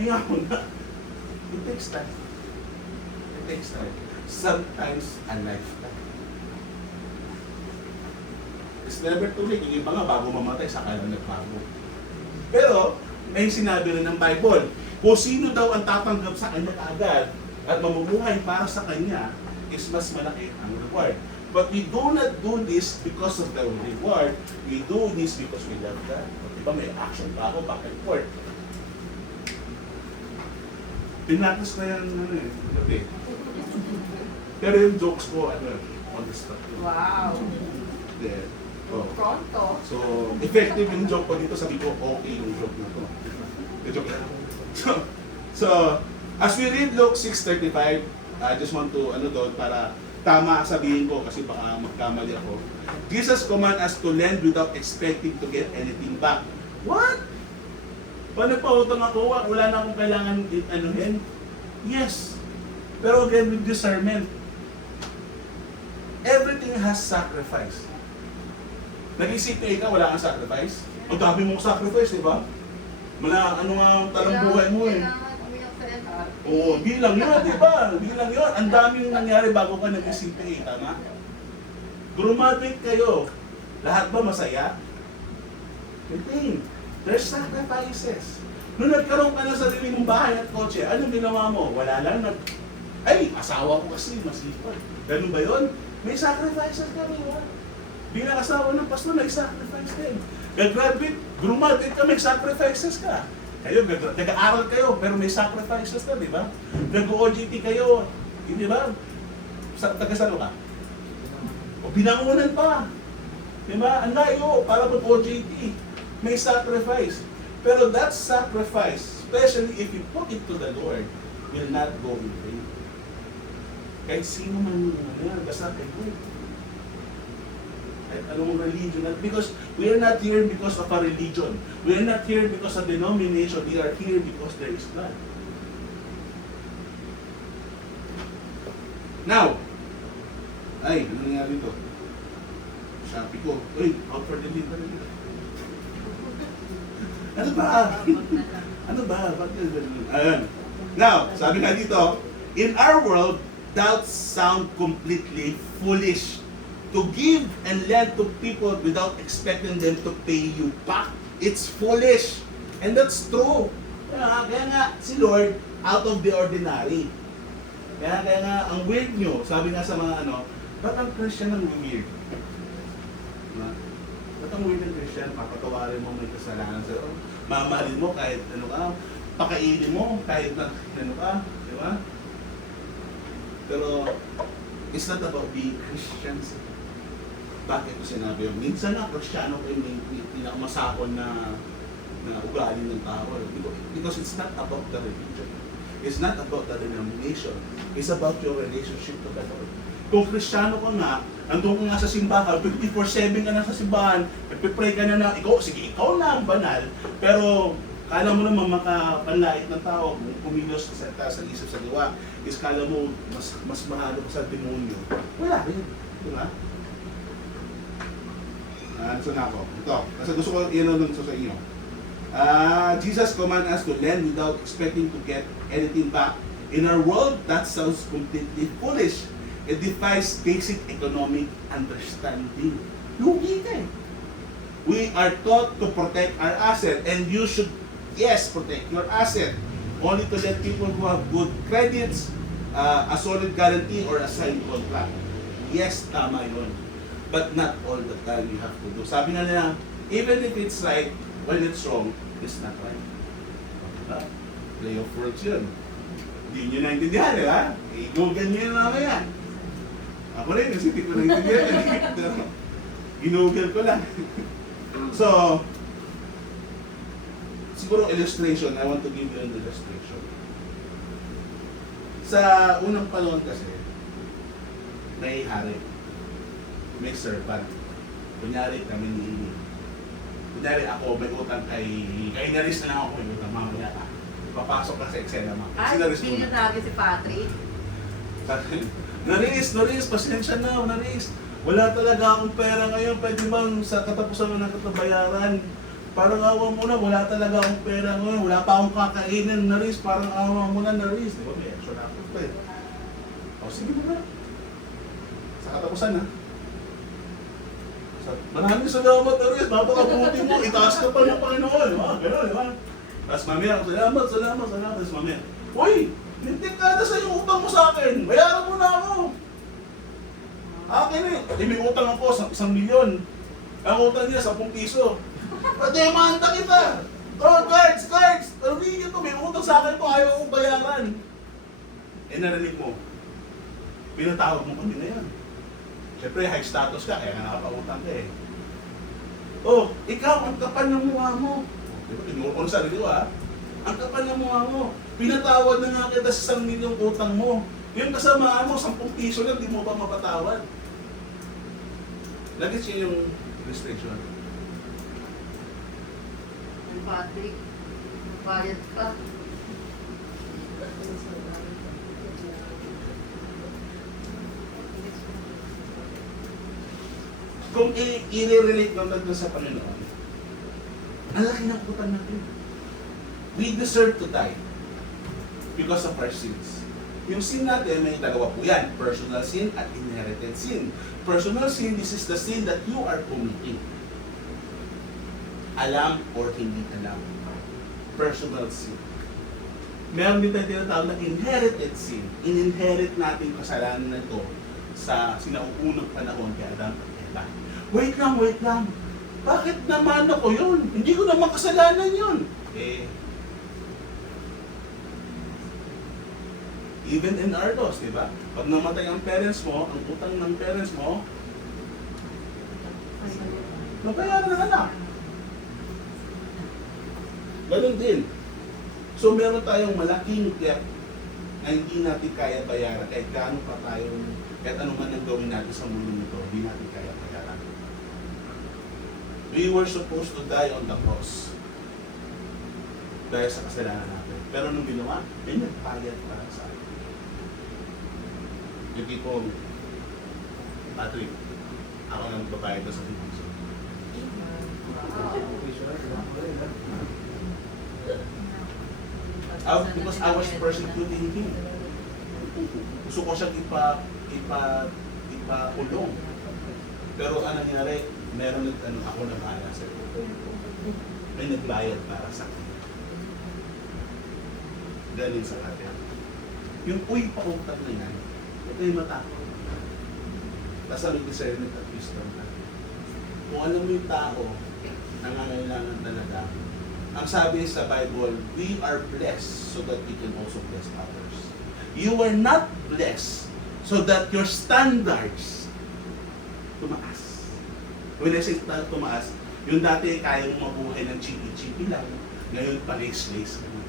Ayako na. It takes time. It takes time. Sometimes a lifetime. It's never too late. Yung iba nga bago mamatay, saka lang nagbago. Pero, may sinabi rin ng Bible, kung sino daw ang tatanggap sa kanya kaagad at mamubuhay para sa kanya, is mas malaki ang reward. But we do not do this because of the reward. We do this because we love God. Diba may action pa ako, back and forth. Pinatas ko yan, gabi. Pero yung jokes ko, on the spot. Wow. Yeah. Oh. Pronto. So, effective yung joke ko dito, sabi ko, okay yung joke na to. Yung joke lang. So, as we read Luke 6:35, I just want to, para tama sabihin ko kasi baka magkamali ako. Jesus command us to lend without expecting to get anything back. What? Pag nagpautang ako, wala na akong kailangan anuhin? Yes. Pero again, with discernment, everything has sacrifice. Nag-isip ka ikaw, wala kang sacrifice? Ang dami mong sacrifice, di ba? Ano nga ang talang buhay mo eh. Kailangan umiyak sa LR. Oo, bilang yun, di ba? Bilang yun. Ang daming nangyari bago ka nag-isip eh, tama? Graduate kayo. Lahat ba masaya? Hindi. There's sacrifices. Nung nagkaroon ka ng sarili mong bahay at kotse, anong ginawa mo? Wala lang ay, asawa ko kasi, masipag. Ganun ba yun? May sacrifices ka rin, ha? Bilang asawa ng pastor, may sacrifice din. Graduate ka, may sacrifices ka. Kayo, nag-aaral kayo, pero may sacrifices ka, di ba? Nag-OJT kayo, di ba? Taga-sano ka? O binangunan pa. Di ba? Ang layo, para mag-OJT. May sacrifice. Pero that sacrifice, especially if you put it to the Lord, will not go in vain. Kahit sino man yung basta kayo. Kahit anong religion. Because we are not here because of a religion. We are not here because of denomination. We are here because there is God. Now, ay, ano nangyari ito? Shopee ko. Uy, out for delivery. Ano ba? Ano ba? Ayan. Now, sabi nga dito, in our world, doubts sound completely foolish. To give and lend to people without expecting them to pay you back, it's foolish. And that's true. Kaya nga, si Lord, out of the ordinary. Kaya nga, ang weird nyo, sabi nga sa mga ba't ang Christian ang weird? Ba't ang weird ng Christian? Papatawarin mo may kasalanan sa'yo. Mamahalin mo kahit pakainin mo kahit na ka. Di ba? Pero, it's not about being Christians. Bakit ko sinabi yun? Minsan na, Kristiyano ko yung pinakamasakon na ugali ng tao. Because it's not about the religion. It's not about the denomination. It's about your relationship to the Lord. Kung Kristiyano ka nga, andun ka nga sa simbahan, 24/7 ka na sa simbahan, nagpipray ka na ikaw na ang banal, pero kala mo naman makapanlait ng tao, kung kumilos sa isip sa diwa, is kala mo mas mahalo ka sa demonyo. Wala rin. Di ba? Saan ako? Ito. Kasi gusto ko i-announce sa inyo. Jesus command us to lend without expecting to get anything back. In our world, that sounds completely foolish. It defies basic economic understanding. Lugi ka eh. We are taught to protect our asset, and you should, yes, protect your asset. Only to let people who have good credits, a solid guarantee, or a signed contract. Yes, tama yun. But not all the time you have to do. Sabi nga nila, even if it's right, when it's wrong, it's not right. Play of words yun. Hindi nyo naintindihan, di ba? I-google nyo yun mamaya. Ako rin, kasi hindi ko naintindihan. Ginoogle ko lang. So, siguro illustration, I want to give you an illustration. Sa unang panahon kasi, may hari. May servant. Kunyari kami kunyari ako may utang kay Naris na lang ako may utang mamaya ka. Papasok ka sa eksena mo. Ay, hindi na si Patrick. Naris, pasensya na, Naris. Wala talaga akong pera ngayon. Pwede bang sa katapusan mo ng katabayaran? Parang awa mo na, wala talaga akong pera ngayon. Wala pa akong kakainin, Naris. Parang awa mo na, Naris. Di ba? May extra na ako pa eh. O, sige na. Sa katapusan ha. Maraming salamat, Naris. Napakabuti mo. Itaas ka pa ng Panginoon. Gano'n, di ba? Tapos mamaya, salamat. Tapos mamaya, uy, nintik ka na sa yung utang mo sa akin. Bayaran mo na ako. Akin eh. May utang ako, 1 milyon. Ang utang niya, 10 piso. Demanda kita. Guards. Ano rin ito? May utang sa akin po, ayaw kong bayaran. Eh, narinig mo. Pinatawag mo kami na yan. Siyempre, high status ka, kaya nga nakapautang ka eh. Oh, ikaw, ang kapal ng mukha mo. Diba, tinuro ko sa sarili ko ha. Ang kapal ng mukha mo. Pinatawad na nga kita sa 1 milyong utang mo. Yung kasamaan mo, 10 piso lang, di mo pa mapatawad. Lagi siya yung restriction. Patrick, bayad ka. Kung i-relate naman doon sa Panginoon, Ang laki ng utang natin. We deserve to die because of our sins. Yung sin natin, may dalawa po yan. Personal sin at inherited sin. Personal sin, this is the sin that you are committing. Alam or hindi alam. Personal sin. Meron din tayo tinatawag na inherited sin. In-inherit natin kasalanan na ito sa sinauunang panahon kay Adam at Eva. Wait lang. Bakit naman ako yun? Hindi ko naman kasalanan yun. Even in our laws, di ba? Pag namatay ang parents mo, ang utang ng parents mo, mabayaran ng anak. Ganun din. So meron tayong malaking debt na hindi natin kaya bayaran kahit gaano pa tayo, kahit ano man ang gawin natin sa mundo nito, hindi natin kaya bayaran. We were supposed to die on the cross dahil sa kasalanan natin. Pero nung ginawa, may nagpayat para sa atin. Yung tipong, Patrick, ako lang magbabayad sa pinagso. Because I was persecuting him. Gusto ko siyang ipakulong. Pero ano nangyari, meron ako na bahala sa iyo. May nagbayad para sa akin. Galing sa atin. Yung pautang na yan, ito yung matakot. Tapos ang discernment at wisdom na. Kung alam mo yung tao, nangangailangan talaga. Ang sabi sa Bible, we are blessed so that we can also bless others. You were not blessed so that your standards tumaas. When I say tumaas, yung dati kaya mo mabuhay ng chipi-chipi lang, ngayon pa-lace-lace ka na.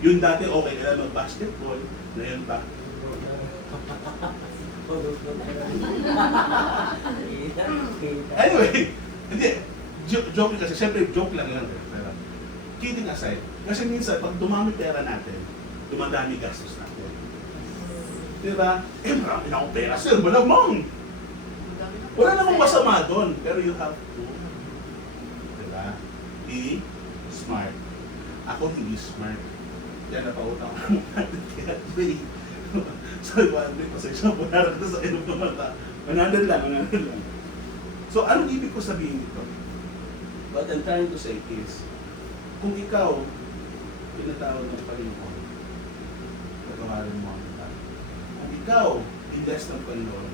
Yung dati okay ka lang mag-basketball, ngayon pa. Anyway, hindi, joke kasi, siyempre joke lang yan. Pero, kidding aside, kasi minsan pag dumami pera natin, dumadami gastos natin. Diba? Marami na akong pera, sir, malamang! Wala namang masama doon, pero you have to, diba? Be smart. Ako hindi smart. Kaya napautang ako ng 100 kaya so, 100 pasensya po naran na sa inom ng mata. 100 lang. So, anong ibig ko sabihin nito? What I'm trying to say is, kung ikaw, pinatawag ng Panginoon, patawarin mo ang tao. Kung ikaw, i-bless ng Panginoon,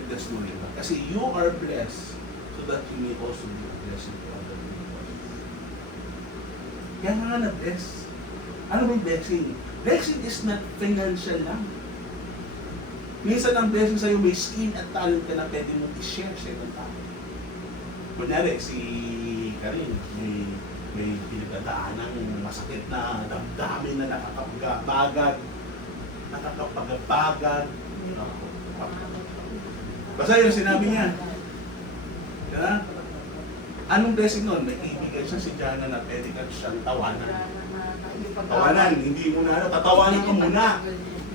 i-bless mo rin. Kasi you are blessed so that you may also be a blessing to other people. Kaya nga na-bless. Ano ba yung blessing? Blessing is not financial lang. Minsan ang blessing sa'yo, may skill at talent ka na pwede mong i-share sa ibang tao. Kunyari, si Karin, may pinagdadaan ng masakit na damdamin na nakakapagabagad. Basta yung sinabi niya. Diba? Anong blessing nun? May ibigay siya si Jana na pwede ka siyang tawanan. Tawanan, hindi mo na, tatawanan ka muna.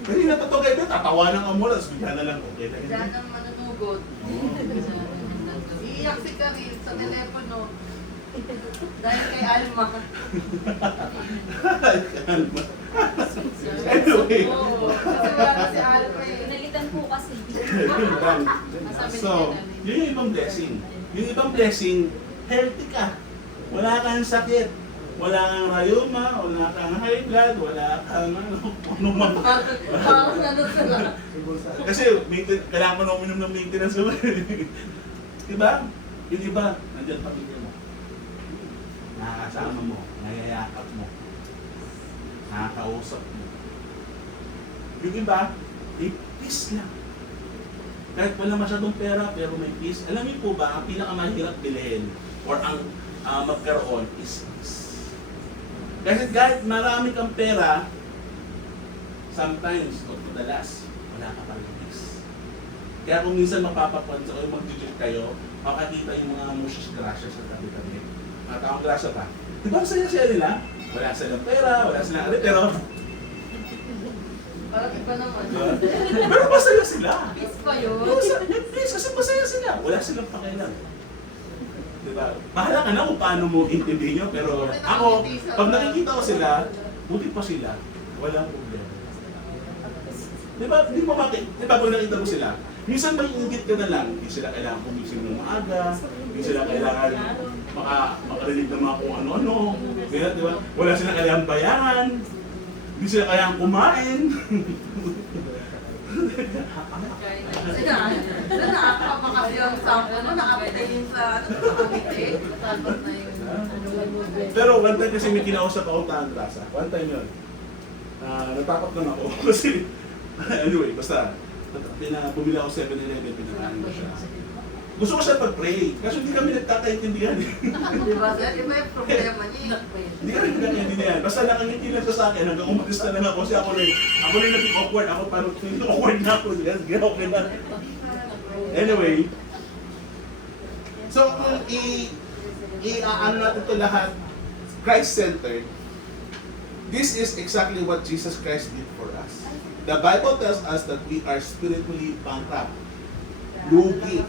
Pero yung natutugay din, tatawanan ka muna, tapos bigyan na lang, okay na Diyan ang manunugod. Iiyak si Karin sa telepono. Dahil kay Alma. Anyway. Oo, kasi wala si Alma eh. Pinalitan po kasi. So, yun yung ibang blessing. Yung ibang blessing, healthy ka. Wala kang sakit. Wala kang rayuma, wala kang high blood, wala kang ano man. Parang ano sila. Kasi kailangan mo na uminom ng maintenance. Diba? Yung iba, nandiyan pamilya mo. Nakakasama mo, nayayakap mo, nakakausap mo. Yung iba, peace lang. Kahit wala masyadong pera, pero may peace. Alam niyo po ba, ang pinakamahirap bilhin or ang magkaroon is peace. Kasi kahit marami kang pera, sometimes, o madalas, wala ka pang peace. Kaya kung minsan mapapapansin o mag-judge kayo, makakita yung mga mushis grasya sa tabi-tabi. Mga taong grasya pa. Di ba saya-saya nila? Wala silang pera, wala silang pero Parang iba naman. pero masaya sila. Peace pa yun. Peace, kasi masaya sila. Wala silang pakialam. Di Diba? Bahala ka na kung paano mo intindihin nyo, pero ako, pag nakikita ko sila, buti pa sila, walang problema. Diba? Di ba pag nakita mo sila, minsan may ingit ka na lang, hindi sila kailangan kumising ng maaga, hindi sila kailangan makarinig ng mga kung ano-ano, diba? Wala silang kailangan bayaran, hindi sila kailangan kumain. Nakakapakasi yung sample mo, nakapitain sa nakakapiti. Pero one time kasi may kinausap ako tantrasa. One time yun. Natakot lang ako kasi anyway, basta bumili ako 7-Eleven, pinakain ko siya. Gusto ko siya pag-pray, kasi hindi kami nagkakaintindihan. Di ba, sir? Iba yung problema niya. Hindi kami nagkakaintindihan. Basta nakangiti lang siya sa akin, hanggang umalis na lang ako. Kasi ako rin naging awkward. Ako parang awkward na ako. Yes, okay na. Anyway, so kung ano natin ito lahat, Christ-centered, this is exactly what Jesus Christ did for us. The Bible tells us that we are spiritually bankrupt. Lugi.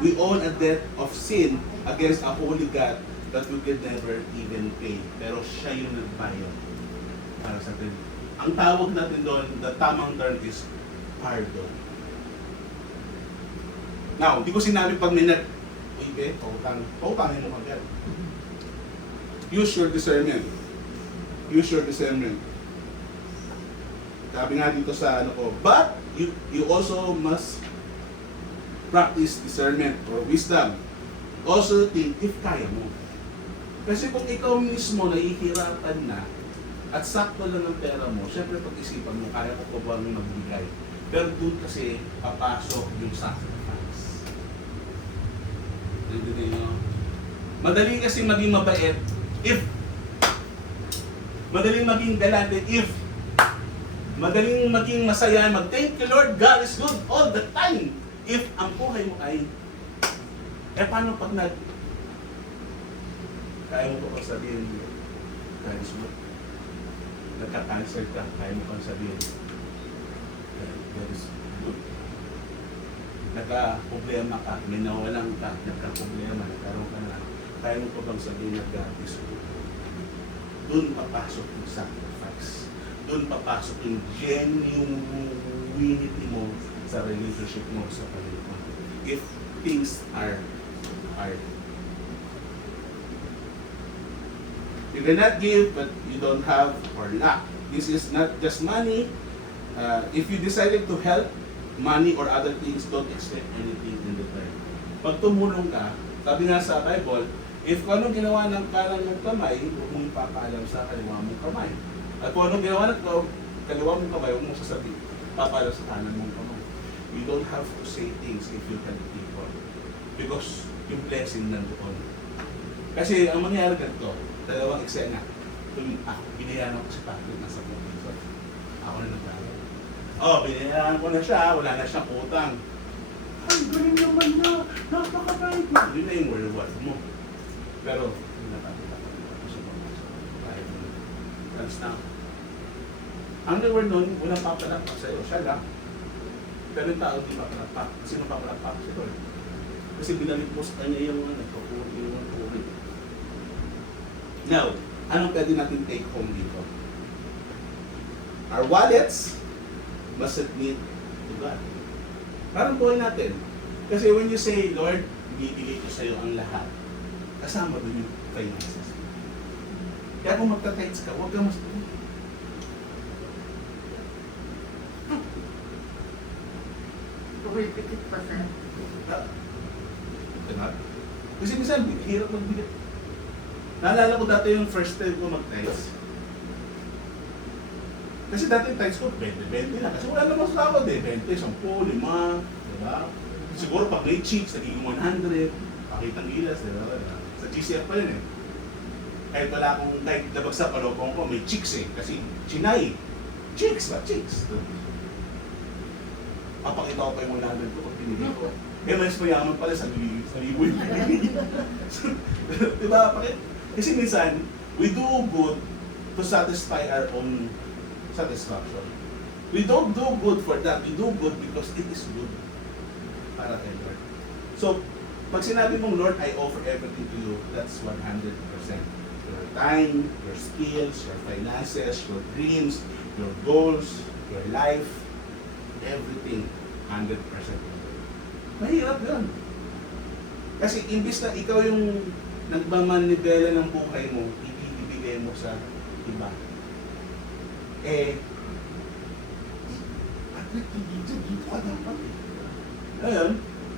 We own a debt of sin against a holy God that we could never even pay. Pero siya yung nagbayad para sa atin. Ang tawag natin doon, the tamang term is pardon. Now, hindi ko sinabi pag may pautangin mo agad. Use your discernment. Use your discernment. Sabi nga dito sa ano ko, but you also must practice discernment or wisdom. Also think if kaya mo. Kasi kung ikaw mismo nahihirapan na at sakto lang ang pera mo, syempre pag-isipan mo, kaya ko ba bang magbigay? Pero doon kasi papasok yung sacrifice. Madali kasi maging mabait if madaling maging galante if madaling maging masaya, mag-thank you Lord, God is good all the time. If ang buhay mo ay, paano pag kaya mo pa sabihin, God is good. Nagka-cancer ka, kaya mo pang sabihin, God is good. Nagka-problema ka, may nawalan ka, nagka-problema, nagkaroon ka na, kaya mo pa bang sabihin na God is good. Doon papasok yung sacrifice. Doon papasok yung genuinity mo sa relationship mo sa Panginoon. If things are hard. You cannot give but you don't have or lack. This is not just money. If you decided to help money or other things, don't expect anything in return. Pag tumulong ka, sabi nga sa Bible, if kung anong ginawa ng kanan mong kamay, huwag mong ipapaalam sa kaliwa mong kamay. At kung anong ginawa ng kaliwa mong kamay, huwag mong sasabihin, papaalam sa kanan mong kamay. You don't have to say things if you help people. Because yung blessing nandoon. Kasi ang mangyayari ganito, dalawang eksena. Binayaran ko si Patrick na sa puso. Ako na nagtawag. Binayaran ko na siya, wala na siyang utang. Ay, galing naman niya, napakabait mo. Yun na yung reward mo. Pero, hindi natapos ako sa mga kahit mo. Alas na. Ang reward nun, walang papalakpak sa'yo, siya lang. Pero yung tao, di papalakpak. Sino papalakpak? Si Lord. Kasi binalik mo sa kanya yung nagpapuri, yung puri. Now, anong pwede natin take home dito? Our wallets must submit to God. Parang buhay natin. Kasi when you say, Lord, ibibigay ko sa iyo ang lahat, kasama doon yung finances. Kaya kung magta-tithes ka, huwag ka mas... Pumipikit pa, sir. Kasi minsan, hirap magbigay. Naalala ko dati yung first time ko mag-tithes. Kasi dati tithes ko, 20 lang. Kasi wala namang sahod eh. 20, 10, 5, diba? Siguro pag may chicks, nagiging 100. Pakitang gilas, diba? Sa GCF pa yun eh. Kahit wala akong, kahit nabagsak palopong ko, may chicks eh. Kasi chinay. Chicks ba? Chicks. Papakita ko pa yung 100 ko pag pinili ko. Kaya mas mayaman pala sa libo yung pinili. Diba? Kasi minsan, we do good to satisfy our own satisfaction. We don't do good for that. We do good because it is good para kay Lord. So, Pag sinabi mong, Lord, I offer everything to you, that's 100%. Your time, your skills, your finances, your dreams, your goals, your life, everything, 100%. Mahirap yun. Kasi imbis na ikaw yung nagmamanibela ng buhay mo, ibibigay mo sa iba. Patrick, dito ka dapat eh. Ngayon,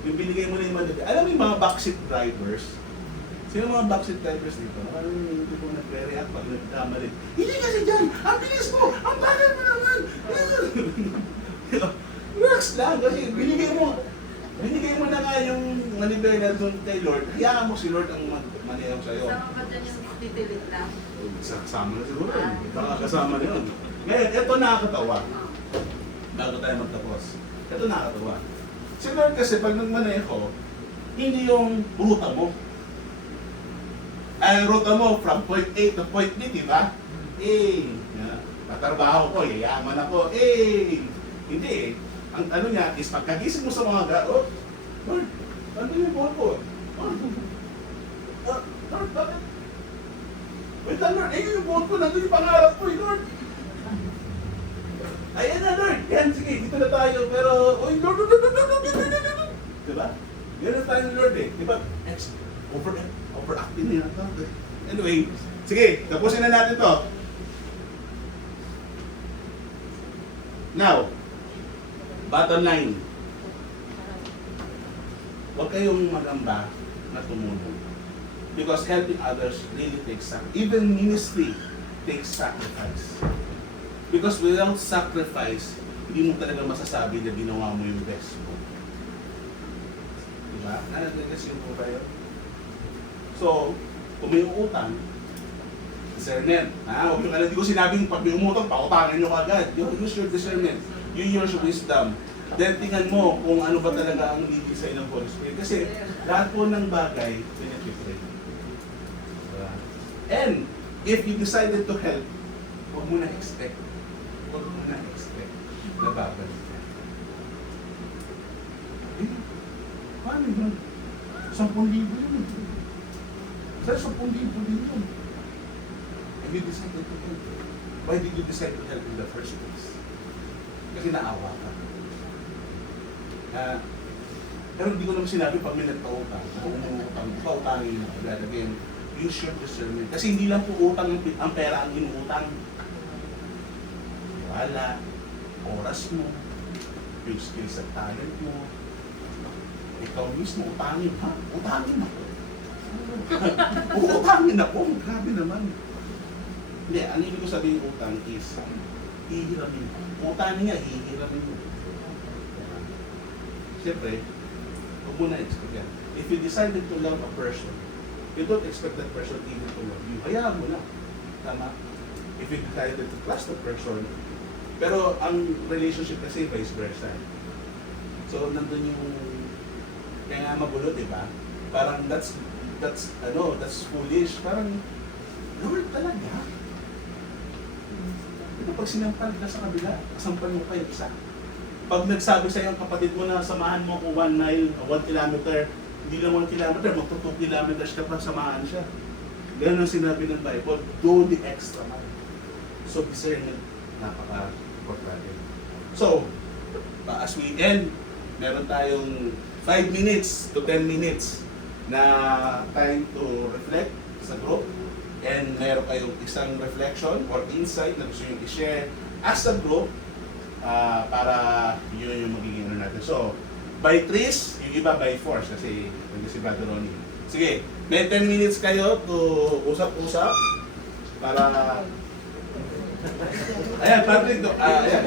yung binigay mo na yung madali. Alam mo yung mga backseat drivers? Sino mga backseat drivers dito? Alam mo yung tipo nagre-react pag nagkamali. Hindi kasi dyan! Ang bilis mo! Ang bagal mo naman! Relax lang kasi binigay mo na nga yung manibela doon kay Lord. Hayaan mo si Lord ang maniyaw sa'yo. Sama ba dyan yung titilit lang? Kasama na siguro yun. Baka kasama na yun. Ngayon, ito nakakatawa. Bago tayo magtapos. Ito nakakatawa. Si Lord kasi pag nagmaneho, hindi yung ruta mo. Ay, ruta mo from point A to point B, di ba? Tatrabaho ko, yayaman ako. Hindi eh. Ang ano niya is pagkagising mo sa mga Lord, ano yung buwan ko? Lord, bakit? Wait lang, Lord, yung buwan ko, nandun yung pangarap ko, Lord. Ayan na, Lord. Yan, sige, dito na tayo. Pero, Lord. Diba? Ganun tayo ng Lord eh. Diba? Overacting na yan. Anyway, sige, tapusin na natin to. Now, bottom line. Huwag kayong magamba na tumulong. Because helping others really takes sacrifice. Even ministry takes sacrifice. Because without sacrifice, hindi mo talaga masasabi na ginawa mo yung best mo. Diba? Nalaglagas yung po kayo. So, kung may utang, discernment. Huwag yung alam, di ko sinabing pag may umutang, pautangin nyo kagad. Use your discernment. You use your wisdom. Then tingnan mo kung ano ba talaga ang leading sa'yo ng Holy Spirit. Kasi lahat po ng bagay, pinag-pray. Diba? And, if you decided to help, huwag mo na expect. Huwag mo na expect na babalik ka. Paano yun? 10,000 yun. Sir, 10,000 din yun. And you decided to help. Why did you decide to help in the first place? Kasi naawa ka. Pero hindi ko naman sinabi pag may nagpautang, pautangin mo agad. Again, use your discernment. Kasi hindi lang po utang ang pera ang inuutang. Wala, oras mo, yung skills at talent mo. Ikaw mismo, utangin ha? Utangin ako. Utangin ako, grabe naman. Hindi, ang ibig ko sabihin utang is, hihiramin mo. Utangin niya, hihiramin mo. Siyempre, huwag mo na expect yan. If you decided to love a person, you don't expect that person even to love you. Hayaan mo na. Tama? If you decided to trust the person, pero ang relationship kasi vice versa. So, nandun yung, kaya nga magulo, diba? Parang that's foolish. Parang, Lord talaga? Pag sinampal ka sa kabila, kasampal mo kayo isa. Pag nagsabi sa'yo ang kapatid mo na samahan mo kung 1 mile, 1 kilometer, hindi lang 1 kilometer, magto 2 kilometers ka pa, samahan siya. Ganun ang sinabi ng Bible, go the extra mile. So, discernment, napaka-importante. So, as we end, meron tayong 5 minutes to 10 minutes na time to reflect sa group. And meron kayong isang reflection or insight na gusto nyo i-share as a group para yun yung magiging ano natin. So, by threes, yung iba by fours kasi hindi si Brother Ronnie. Sige, may 10 minutes kayo to usap-usap para... Ayan, Patrick, ayan.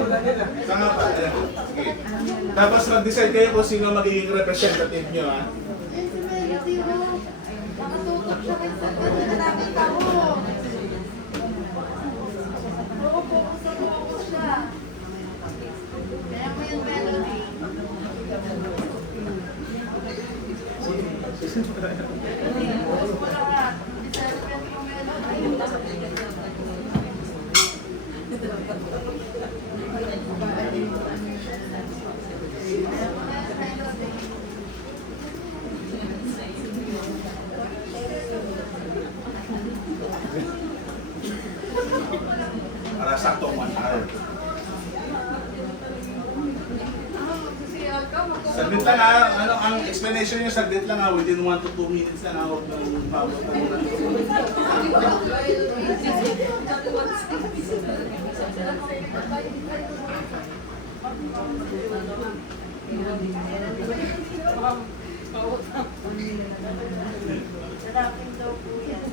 Sanga pa, ayan. Sige. Tapos mag-decide kayo kung sino magiging representative nyo, ha? Nakatutok siya kay sa kanya namin tao. Focus siya. Kaya mo yung melody. Focus mo lang na. Celebrate mo melody. Saglit lang ha. Ano, ang explanation niyo saglit lang ha. Within 1 to 2 minutes lang ha. Huwag nang bawal pa muna. Sarapin daw po yan.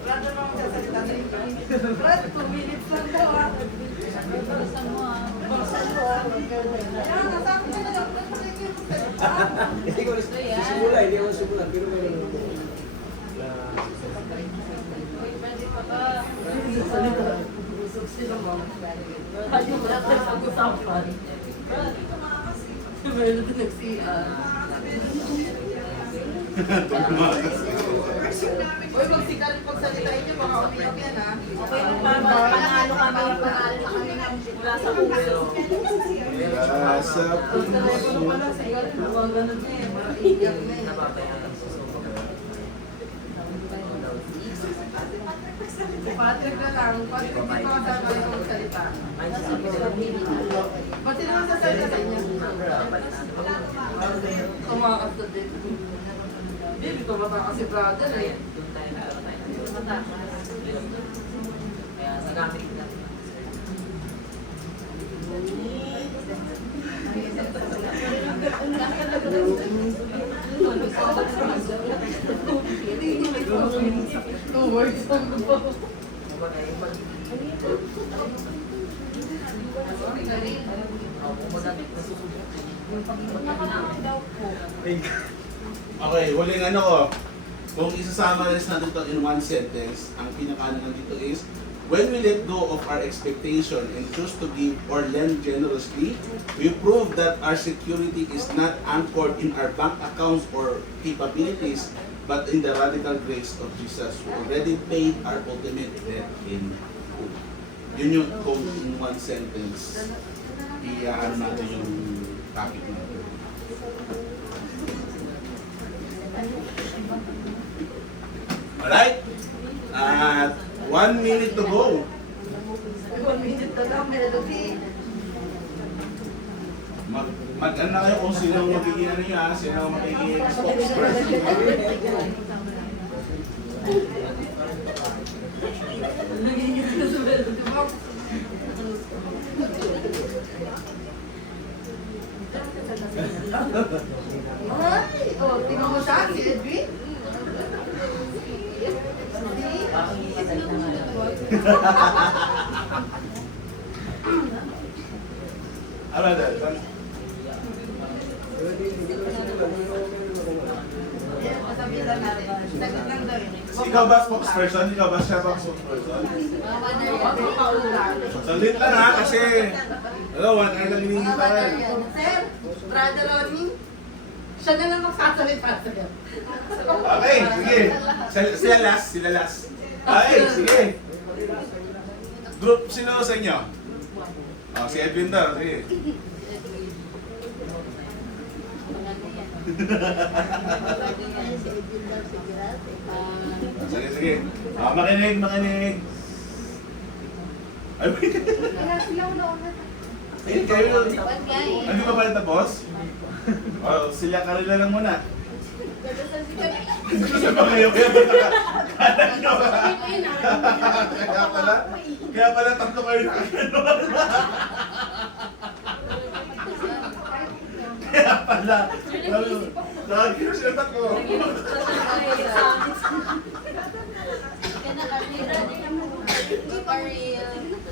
Brad, ano ang sasalita sa inyo? Brad, 2 minutes lang daw ah. Bilisan mo ah. Ayan, nasabi ka na lang. Brad, pakinggan mo salita. Hindi ko hindi ako simula, pero meron ako. Busog sila ma'am. Ayaw mo natin pag-usapan. Meron din nag-CR. Uy, magsikalit pagsalitain niyo, baka umiyak yan ha. Okay, panalo kami mula sa puso. Sa Ang telepono pala, sigarit, mukhang ganun na eh. Maiyak na eh. Patrick na lang. Patrick, di pa kasama yung magsalita. Ba't sino ang sasalita sa inyo? Tumakas na din. Baby, tumata kasi brother eh. Kaya sa gamit na. Two words ang gusto. Okay, huling ano ko. Kung isa-summarize natin ito in one sentence, ang pinakaano nandito is, when we let go of our expectation and choose to give or lend generously, we prove that our security is not anchored in our bank accounts or capabilities, but in the radical grace of Jesus who already paid our ultimate debt in full. Yun yung kung in one sentence, i-ano natin yung topic natin. Alright? At 1 minute to go. 1 minute na lang, Melody. Mag-ano na kayo kung sino ang magiging ano nyo ha, sino ang magiging spokesperson. Nagiging na sa Melody mo. Ay! Oh, tingnan mo siya, si Edwin. Ano na? Pero hindi ko simula, hindi ko meron ako. Sabihin lang natin. Saglit lang daw yun. Ikaw ba spokesperson? Ikaw ba siya ba spokesperson? Salit lang ha, kasi ano, 1 hour lang hinihingi pa rin. Sir, Brother Ronnie, siya na lang magsasalita sa'yo. Okay, sige. Sila last. Okay, sige. Group, sino sa inyo? Oh, si Edwin daw, sige. Sige. Makinig. Ay, ayun kayo. Hindi ba pala tapos? Oh, sila karila lang muna. Kasi ba kayo kaya pala tatlo kayo nakaganon. Kaya pala. Nakagino sila tatlo.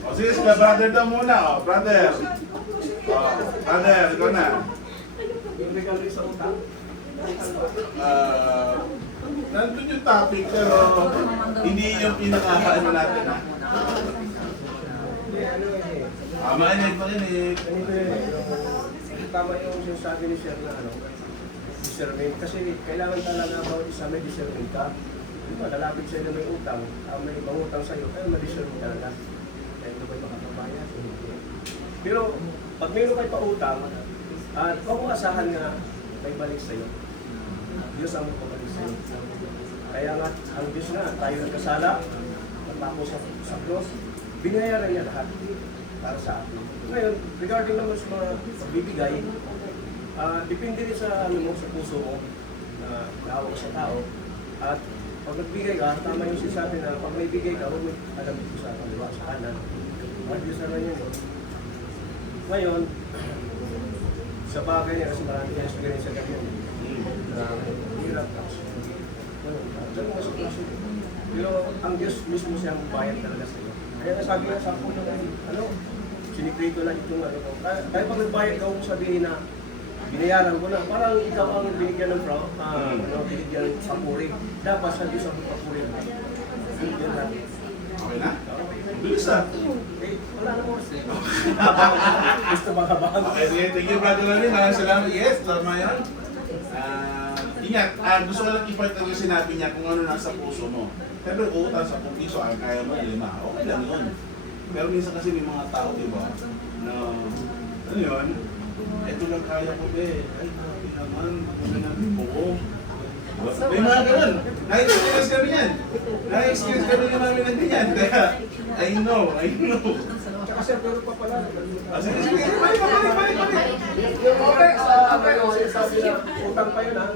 O sige, sila brother daw muna. O, brother. O, brother, ikaw na. Yung regalo sa utang. Nandun yung topic pero hindi yung pinaka-ano natin ha. Hindi, ano eh. Makinig. Ganito yun eh. Tama yung sinasabi ni Sir na ano, discernment. Kasi kailangan talaga bawat isa may discernment ka. Diba, lalapit sa'yo na may utang, may mangutang sa'yo, kaya ma-discern talaga. Kaya ito ba'y makakabayas? Pero, pag mayroon kayo pa utang, At kung asahan nga, may balik sa'yo. Diyos ang magpabalik sa'yo. Kaya nga, ang Diyos nga, tayo nagkasala, matapos sa cross, binayaran niya lahat para sa atin. Ngayon, regarding naman sa mga pagbibigay, depende rin sa, sa puso mo, na nahawak sa tao. At pag nagbigay ka, tama yung sinasabi na pag may bigay ka, huwag mo alam dito sa kaliwa, sa kanan. At Diyos naman yun. Ngayon, sa bagay niya, kasi marami kayong experience sa ganyan. Na hirap ka. Pero ang Diyos mismo siyang bayad talaga sa iyo. Kaya nasabi nga sa puno na sinikrito lang itong ano ko. Kaya pag nagbayad ka, huwag sabihin na binayaran ko na. Parang ikaw ang binigyan ng binigyan ng papuri. Dapat sa Diyos ang papuri. Yun lang. Okay na? Bilis ah. Wala na mo. Gusto ba ka ba? Okay, sige. Thank you, Brother Lani. Maraming salamat. Yes, tama yan. Ingat. Gusto ko lang i-part ang sinabi niya kung ano nasa puso mo. Pero utang sa piso, ang kaya mo 5. Okay lang yun. Pero minsan kasi may mga tao, di ba, na, ano yun, ito lang kaya ko, be. Ay, grabe naman. Ano natin po. May mga ganun. Na-experience kami yan. Na-experience kami ni Mami ng ganyan. Kaya, I know. Tsaka sir, pero pa pala. Sige, balik. Yung overall, sabi na utang pa yun ha,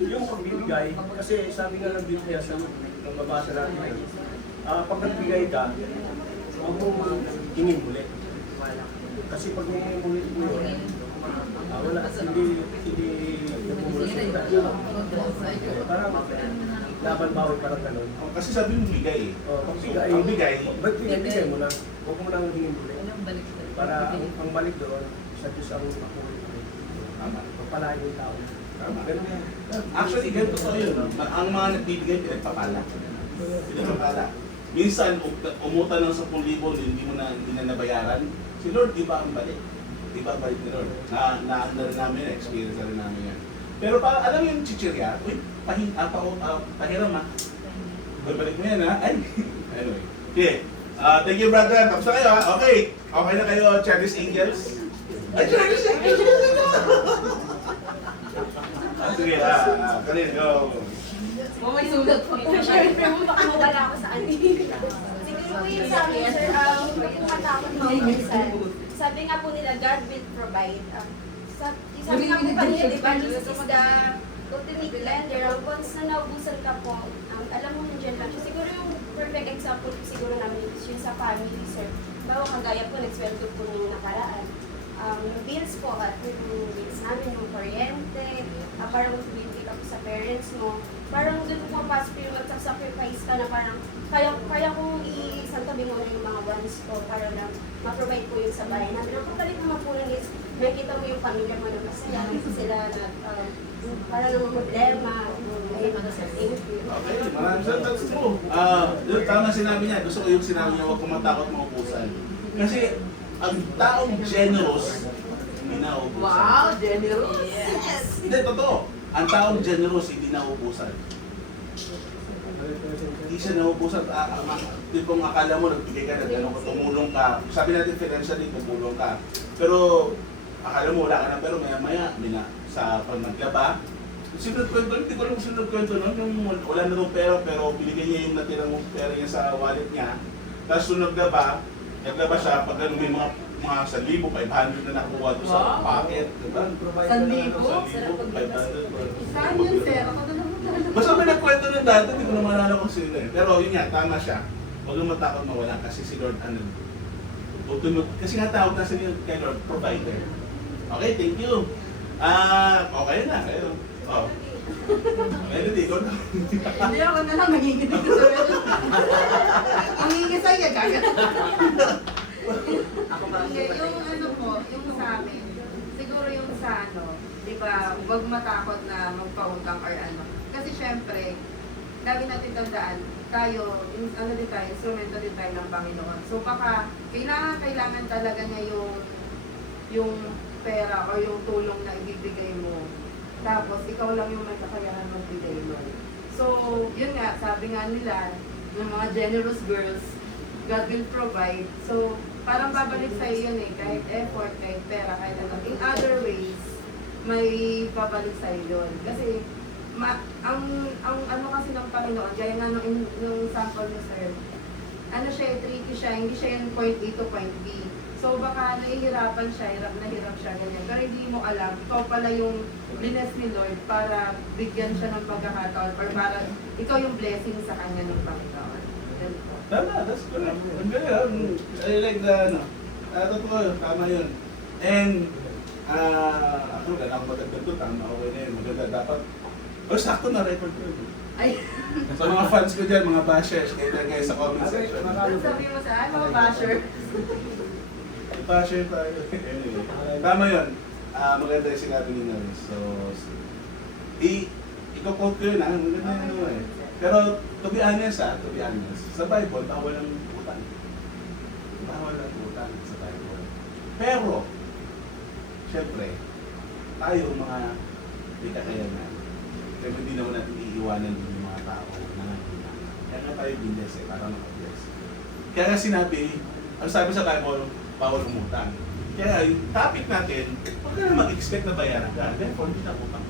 yung pagbibigay, kasi sabi nga ng Biblia sa mabasa natin yun, pag nagbigay ka, huwag mo tingin muli. Kasi pag may muli mo yun, wala, hindi nagmumula siya. Parang laban bawal parang ganun. Kasi sabi mo bigay eh. Bigay mo na. Huwag mo nang hingin muli. Para ang balik doon, sa Diyos ang makulit. Pagpalain yung tao. Actually, ganito to yun. No? Ang mga nagbibigay, pinagpapala. Minsan, umuta ng 10,000, hindi na nabayaran. Si Lord, di ba ang balik? Di ba balik ni Lord? Na rin namin, experience na rin namin yan. Pero parang, alam mo yung chichirya, pahiram ha. Balik mo yan ha. Ay, anyway. Okay. Thank you, brother. Tapos na kayo ha. Okay. Okay na kayo, Chinese Angels? Ay, Chinese Angels! Sige, Kalin, go. May sulat po. Siyempre mo, baka mawala ako sa ano. Siguro po yun sa amin, sir, yung matakot mga minsan. Sabi nga po nila, God will provide. Sabi nga po kanina, di ba, Jesus is the ultimate lender. Once na naubusan ka po, alam mo nandiyan lang siya. Siguro yung perfect example po siguro namin is yun sa family, sir. Bawa kagaya po, nag-sweldo po nung nakaraan. Bills po, at yung bills namin, yung kuryente, parang bibigay ka po sa parents mo. Parang doon pumapasok yung nagsasacrifice ka na parang kaya kong isantabi mo na yung mga wants ko para lang ma-provide ko yung sa bahay namin. Ang kapalik naman po nun is, nakita mo yung pamilya mo na masaya, sila na para naman problema, ayun, thank you. Okay, maraming salamat. That's true. Yun, tama sinabi niya. Gusto ko yung sinabi niya, huwag kumatakot maubusan. Kasi, ang taong generous, hindi naubusan. Wow, generous! Yes! Hindi, totoo. Ang taong generous, hindi naubusan. Hindi siya naubusan. Tipong akala mo, nagbigay ka na, tumulong ka. Sabi natin financially, tumulong ka. Pero, akala mo, wala ka na, pero maya-maya, sa pag naglaba, sinunod kwento, hindi ko alam sinunod kwento nun, yung wala na nung pera, pero binigay niya yung natirang pera niya sa wallet niya. Tapos nung naglaba siya, pag ano, may mga 1,500 na nakuha doon sa pocket. Diba? 1,000? 500. Saan yun, sir? Ako na lang. Basta may nagkwento ng dati, hindi ko na maalala kung sino eh. Pero yun nga, tama siya. Huwag kang matakot mawala kasi si Lord, kasi nga tawag na sila kay Lord, provider. Okay, thank you. Okay na, kayo. Oh. Melody, ikaw na. Hindi ako na lang nanginginig sa sa'yo. Nanginginig sa'yo, gagat. Yung ano po, yung sa amin, siguro yung sa ano, di ba, huwag matakot na magpautang or ano. Kasi syempre, lagi natin tandaan, tayo, ano din tayo, instrumento din tayo ng Panginoon. So baka, kailangan talaga niya yung pera o yung tulong na ibibigay mo. Tapos, ikaw lang yung may kakayahan magbigay mo. So, yun nga, sabi nga nila, yung mga generous girls, God will provide. So, parang babalik sa yun eh, kahit effort, kahit pera, kahit ano. In other ways, may babalik sa yun. Kasi ang ano kasi ng Panginoon, gaya nga nung sample ni Sir, ano siya, tricky siya, hindi siya yung point A to point B. So baka nahihirapan siya, hirap na hirap siya, ganyan. Pero hindi mo alam, ikaw pala yung bless ni Lord para bigyan siya ng pagkakataon or para ikaw yung blessing sa kanya ng Panginoon. Yan po. Tama, that's correct. Ang galing. I like the, ano, totoo, tama yun. And, ako, wala akong magandang to, tama, okay na yun. Maganda, dapat, sakto na record ko yun. Ay, Sa mga fans ko dyan, mga bashers, kayo sa comment section. sabi mo sa ano, basher. Basher tayo. Anyway, tama yun. Maganda yung sinabi ni Nels. So, iko-quote ko yun, maganda yun eh. Pero, to be honest, sa Bible, bawal ang utang. Bawal ang utang sa Bible. Pero, syempre, tayo mga may kakayanan. Pero hindi naman natin iiwanan din yung mga tao na nangangailangan. Kaya nga tayo binless para makabless. Kaya nga sinabi, ang sabi sa Bible, bawal umutang. Kaya yung topic natin, huwag ka na mag-expect na bayaran ka. Therefore, hindi na utang.